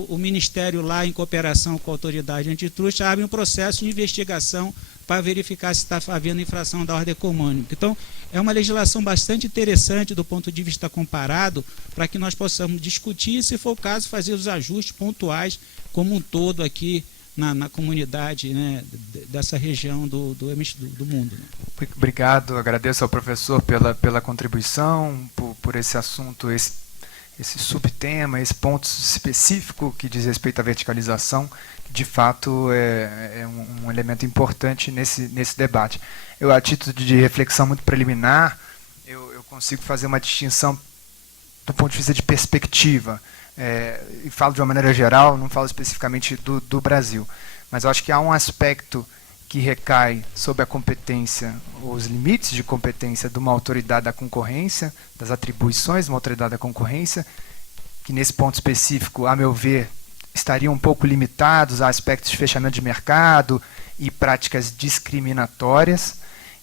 o Ministério lá, em cooperação com a autoridade antitruste, abre um processo de investigação para verificar se está havendo infração da ordem econômica. Então, é uma legislação bastante interessante do ponto de vista comparado, para que nós possamos discutir e, se for o caso, fazer os ajustes pontuais como um todo aqui na comunidade, né, dessa região do mundo. Né? Obrigado, agradeço ao professor pela contribuição, por esse assunto, esse subtema, esse ponto específico que diz respeito à verticalização, que de fato é um elemento importante nesse debate. Eu, a título de reflexão muito preliminar, eu consigo fazer uma distinção do ponto de vista de perspectiva. E falo de uma maneira geral, não falo especificamente do Brasil, mas eu acho que há um aspecto que recai sobre a competência, os limites de competência de uma autoridade da concorrência, das atribuições de uma autoridade da concorrência, que nesse ponto específico, a meu ver, estariam um pouco limitados a aspectos de fechamento de mercado e práticas discriminatórias.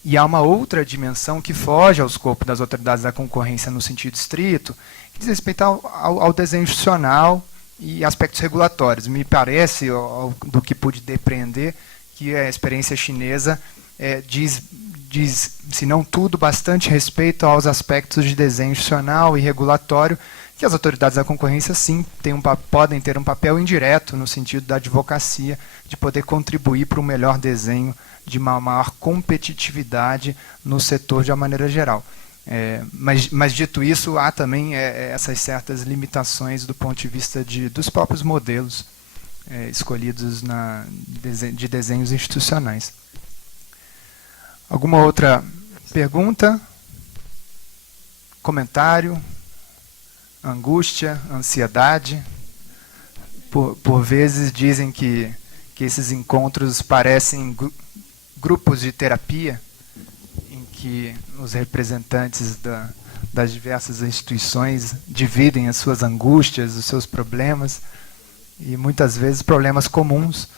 E há uma outra dimensão que foge ao escopo das autoridades da concorrência no sentido estrito, que diz respeito ao desenho institucional e aspectos regulatórios. Me parece, do que pude depreender, que a experiência chinesa diz, se não tudo, bastante respeito aos aspectos de desenho institucional e regulatório, que as autoridades da concorrência, sim, podem ter um papel indireto no sentido da advocacia, de poder contribuir para um melhor desenho, de uma maior competitividade no setor de uma maneira geral. Mas dito isso, há também essas certas limitações do ponto de vista dos próprios modelos escolhidos de desenhos institucionais. Alguma outra pergunta? Comentário? Angústia? Ansiedade? Por vezes dizem que esses encontros parecem grupos de terapia, em que os representantes das diversas instituições dividem as suas angústias, os seus problemas, e muitas vezes problemas comuns,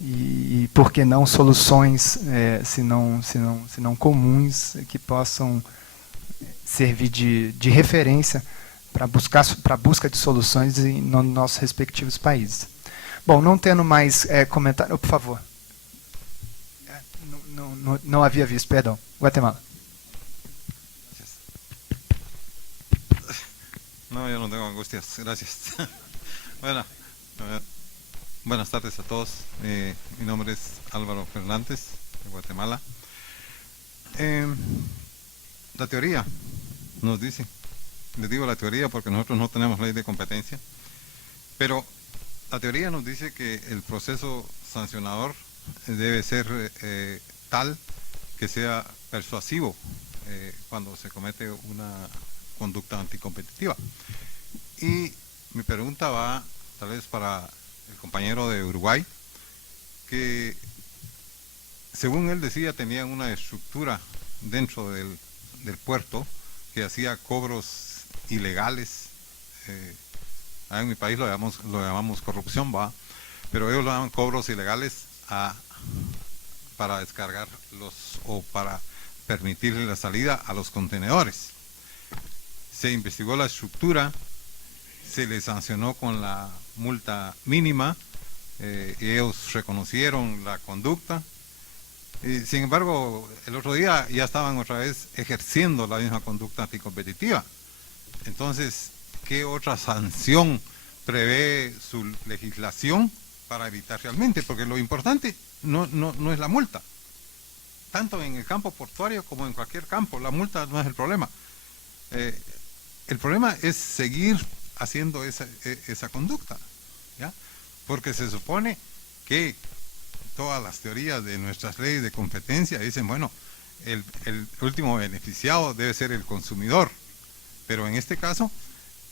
e por que não soluções, se não comuns, que possam servir de referência para a busca de soluções nos nossos respectivos países. Bom, não tendo mais comentário, por favor. No había visto, perdón. Guatemala. No, yo no tengo angustias, gracias. Bueno, buenas tardes a todos. Mi nombre es Álvaro Fernández, de Guatemala. La teoría nos dice, les digo la teoría porque nosotros no tenemos ley de competencia, pero la teoría nos dice que el proceso sancionador debe ser tal que sea persuasivo cuando se comete una conducta anticompetitiva. Y mi pregunta va tal vez para el compañero de Uruguay, que según él decía tenían una estructura dentro del puerto que hacía cobros ilegales. En mi país lo llamamos corrupción, ¿va? Pero ellos lo llaman cobros ilegales para descargar o para permitirle la salida a los contenedores. Se investigó la estructura, se les sancionó con la multa mínima, ellos reconocieron la conducta, sin embargo el otro día ya estaban otra vez ejerciendo la misma conducta anticompetitiva. Entonces, ¿qué otra sanción prevé su legislación para evitar realmente? Porque lo importante no es la multa, tanto en el campo portuario como en cualquier campo, la multa no es el problema. El problema es seguir haciendo esa conducta, ¿ya? Porque se supone que todas las teorías de nuestras leyes de competencia dicen, bueno, el último beneficiado debe ser el consumidor, pero en este caso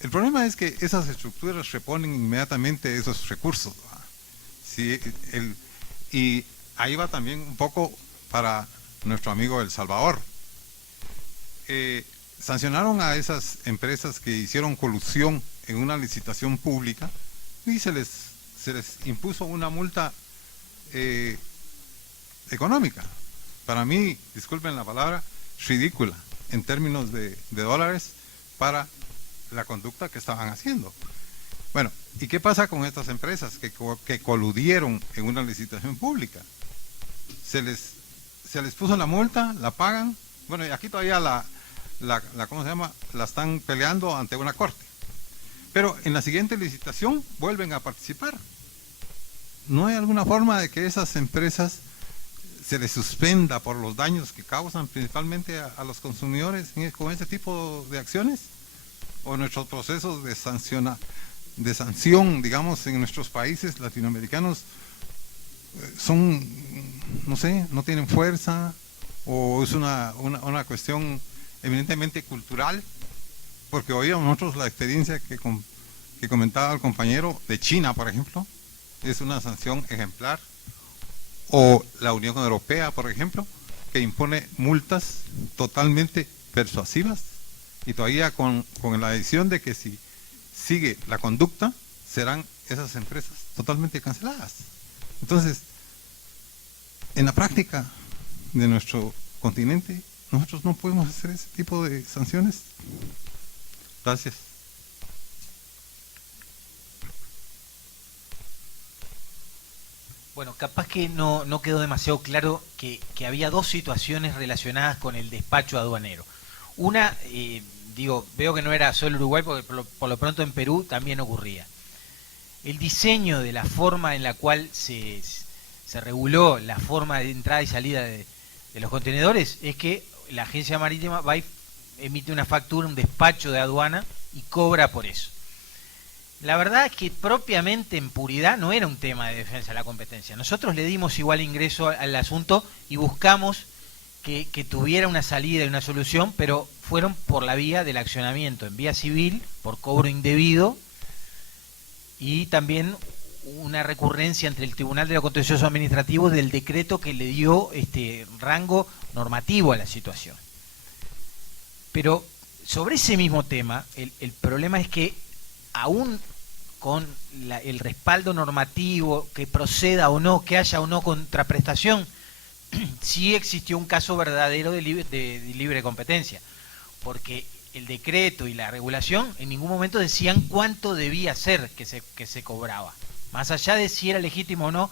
el problema es que esas estructuras reponen inmediatamente esos recursos, ¿va? Sí, y ahí va también un poco para nuestro amigo El Salvador. Sancionaron a esas empresas que hicieron colusión en una licitación pública y se se les impuso una multa económica. Para mí, disculpen la palabra, ridícula en términos de dólares para la conducta que estaban haciendo. Bueno, ¿y qué pasa con estas empresas que coludieron en una licitación pública? Se les puso la multa, la pagan. Bueno, y aquí todavía ¿cómo se llama? La están peleando ante una corte. Pero en la siguiente licitación vuelven a participar. ¿No hay alguna forma de que esas empresas se les suspenda por los daños que causan principalmente a los consumidores con ese tipo de acciones? ¿O nuestros procesos de sanción, digamos, en nuestros países latinoamericanos son, no sé, no tienen fuerza, o es una cuestión eminentemente cultural? Porque oíamos nosotros la experiencia que comentaba el compañero de China, por ejemplo, es una sanción ejemplar, o la Unión Europea, por ejemplo, que impone multas totalmente persuasivas, y todavía con la adición de que si sigue la conducta, serán esas empresas totalmente canceladas. Entonces, en la práctica de nuestro continente, nosotros no podemos hacer ese tipo de sanciones. Gracias. Bueno, capaz que no quedó demasiado claro que había dos situaciones relacionadas con el despacho aduanero. Una, veo que no era solo Uruguay, porque por lo pronto en Perú también ocurría. El diseño de la forma en la cual se reguló la forma de entrada y salida de los contenedores es que la agencia marítima va y emite una factura, un despacho de aduana y cobra por eso. La verdad es que propiamente en puridad no era un tema de defensa de la competencia. Nosotros le dimos igual ingreso al asunto y buscamos que tuviera una salida y una solución, pero fueron por la vía del accionamiento en vía civil, por cobro indebido, y también una recurrencia ante el Tribunal de lo Contencioso Administrativo del decreto que le dio rango normativo a la situación. Pero sobre ese mismo tema, el problema es que aún con el respaldo normativo, que proceda o no, que haya o no contraprestación, sí existió un caso verdadero de libre competencia, porque el decreto y la regulación en ningún momento decían cuánto debía ser que se cobraba, más allá de si era legítimo o no,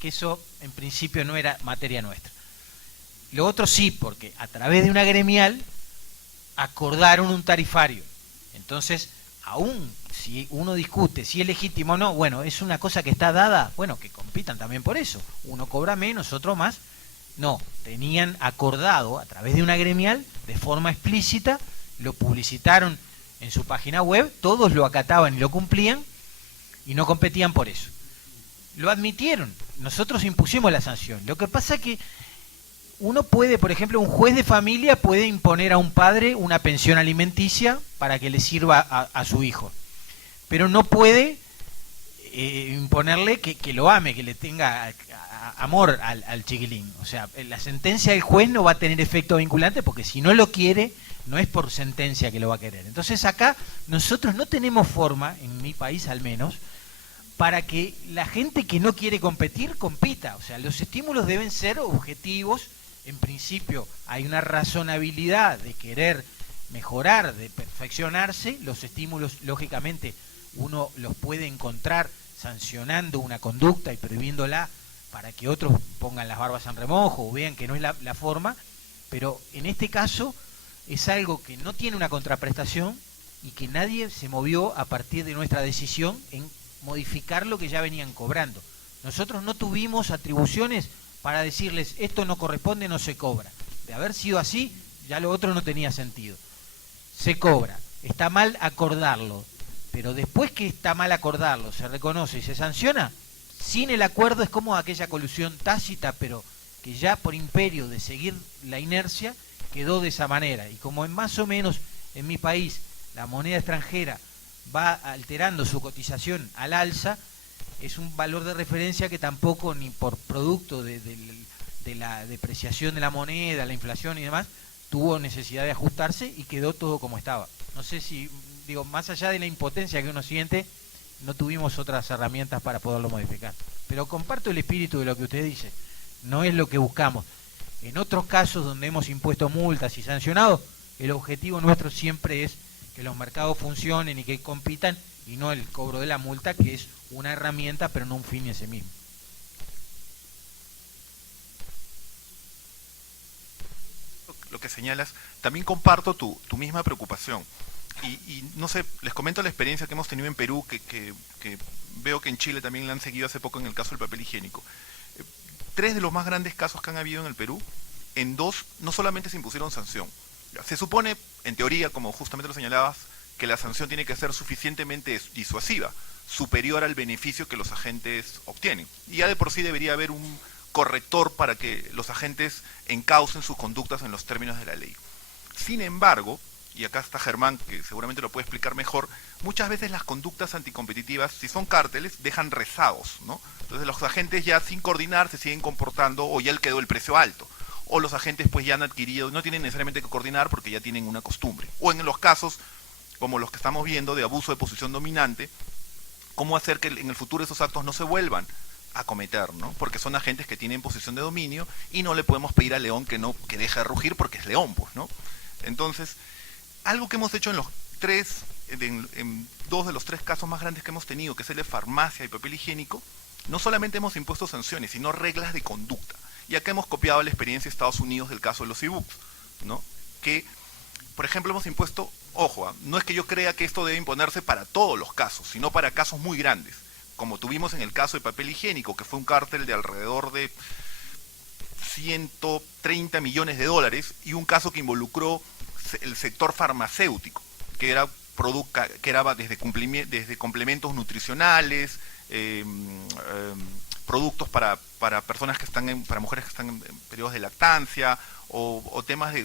que eso en principio no era materia nuestra. Lo otro sí, porque a través de una gremial acordaron un tarifario. Entonces, aún si uno discute si es legítimo o no, bueno, es una cosa que está dada, bueno, que compitan también por eso. Uno cobra menos, otro más. No, tenían acordado a través de una gremial, de forma explícita, lo publicitaron en su página web, todos lo acataban y lo cumplían y no competían por eso. Lo admitieron, nosotros impusimos la sanción. Lo que pasa es que uno puede, por ejemplo, un juez de familia puede imponer a un padre una pensión alimenticia para que le sirva a su hijo, pero no puede imponerle que lo ame, que le tenga amor al chiquilín. O sea, la sentencia del juez no va a tener efecto vinculante, porque si no lo quiere, no es por sentencia que lo va a querer. Entonces acá nosotros no tenemos forma, en mi país al menos, para que la gente que no quiere competir, compita. O sea, los estímulos deben ser objetivos. En principio hay una razonabilidad de querer mejorar, de perfeccionarse. Los estímulos, lógicamente, uno los puede encontrar sancionando una conducta y prohibiéndola para que otros pongan las barbas en remojo o vean que no es la forma, pero en este caso es algo que no tiene una contraprestación y que nadie se movió a partir de nuestra decisión en modificar lo que ya venían cobrando. Nosotros no tuvimos atribuciones para decirles esto no corresponde, no se cobra. De haber sido así, ya lo otro no tenía sentido. Se cobra, está mal acordarlo, pero después que está mal acordarlo, se reconoce y se sanciona, sin el acuerdo es como aquella colusión tácita, pero que ya por imperio de seguir la inercia quedó de esa manera. Y como más o menos en mi país la moneda extranjera va alterando su cotización al alza, es un valor de referencia que tampoco, ni por producto de la depreciación de la moneda, la inflación y demás, tuvo necesidad de ajustarse y quedó todo como estaba. No sé si, más allá de la impotencia que uno siente, no tuvimos otras herramientas para poderlo modificar. Pero comparto el espíritu de lo que usted dice, no es lo que buscamos. En otros casos donde hemos impuesto multas y sancionado, el objetivo nuestro siempre es que los mercados funcionen y que compitan, y no el cobro de la multa, que es una herramienta pero no un fin en sí mismo. Lo que señalas, también comparto tu misma preocupación. Y no sé, les comento la experiencia que hemos tenido en Perú, que veo que en Chile también la han seguido hace poco en el caso del papel higiénico. 3 de los más grandes casos que han habido en el Perú, en 2 no solamente se impusieron sanción. Se supone, en teoría, como justamente lo señalabas, que la sanción tiene que ser suficientemente disuasiva, superior al beneficio que los agentes obtienen. Y ya de por sí debería haber un corrector para que los agentes encaucen sus conductas en los términos de la ley. Sin embargo, y acá está Germán, que seguramente lo puede explicar mejor, muchas veces las conductas anticompetitivas, si son cárteles, dejan rezagos, ¿no? Entonces los agentes ya sin coordinar se siguen comportando, o ya le quedó el precio alto, o los agentes pues ya han adquirido, no tienen necesariamente que coordinar porque ya tienen una costumbre. O en los casos, como los que estamos viendo, de abuso de posición dominante, cómo hacer que en el futuro esos actos no se vuelvan a cometer, ¿no? Porque son agentes que tienen posición de dominio y no le podemos pedir al león que deje de rugir porque es león, pues, ¿no? Entonces, algo que hemos hecho en 2 de los 3 casos más grandes que hemos tenido, que es el de farmacia y papel higiénico, no solamente hemos impuesto sanciones, sino reglas de conducta. Y acá hemos copiado la experiencia de Estados Unidos del caso de los e-books, ¿no? Que, por ejemplo, hemos impuesto, ojo, no es que yo crea que esto debe imponerse para todos los casos, sino para casos muy grandes, como tuvimos en el caso de papel higiénico, que fue un cártel de alrededor de 130 millones de dólares, y un caso que involucró el sector farmacéutico, que era desde complementos nutricionales, productos para personas que para mujeres que están en periodos de lactancia, o temas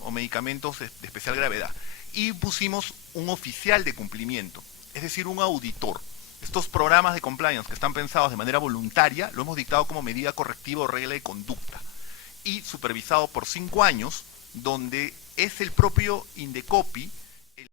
o medicamentos de especial gravedad. Y pusimos un oficial de cumplimiento, es decir, un auditor. Estos programas de compliance que están pensados de manera voluntaria, lo hemos dictado como medida correctiva o regla de conducta, y supervisado por 5 años, donde es el propio Indecopi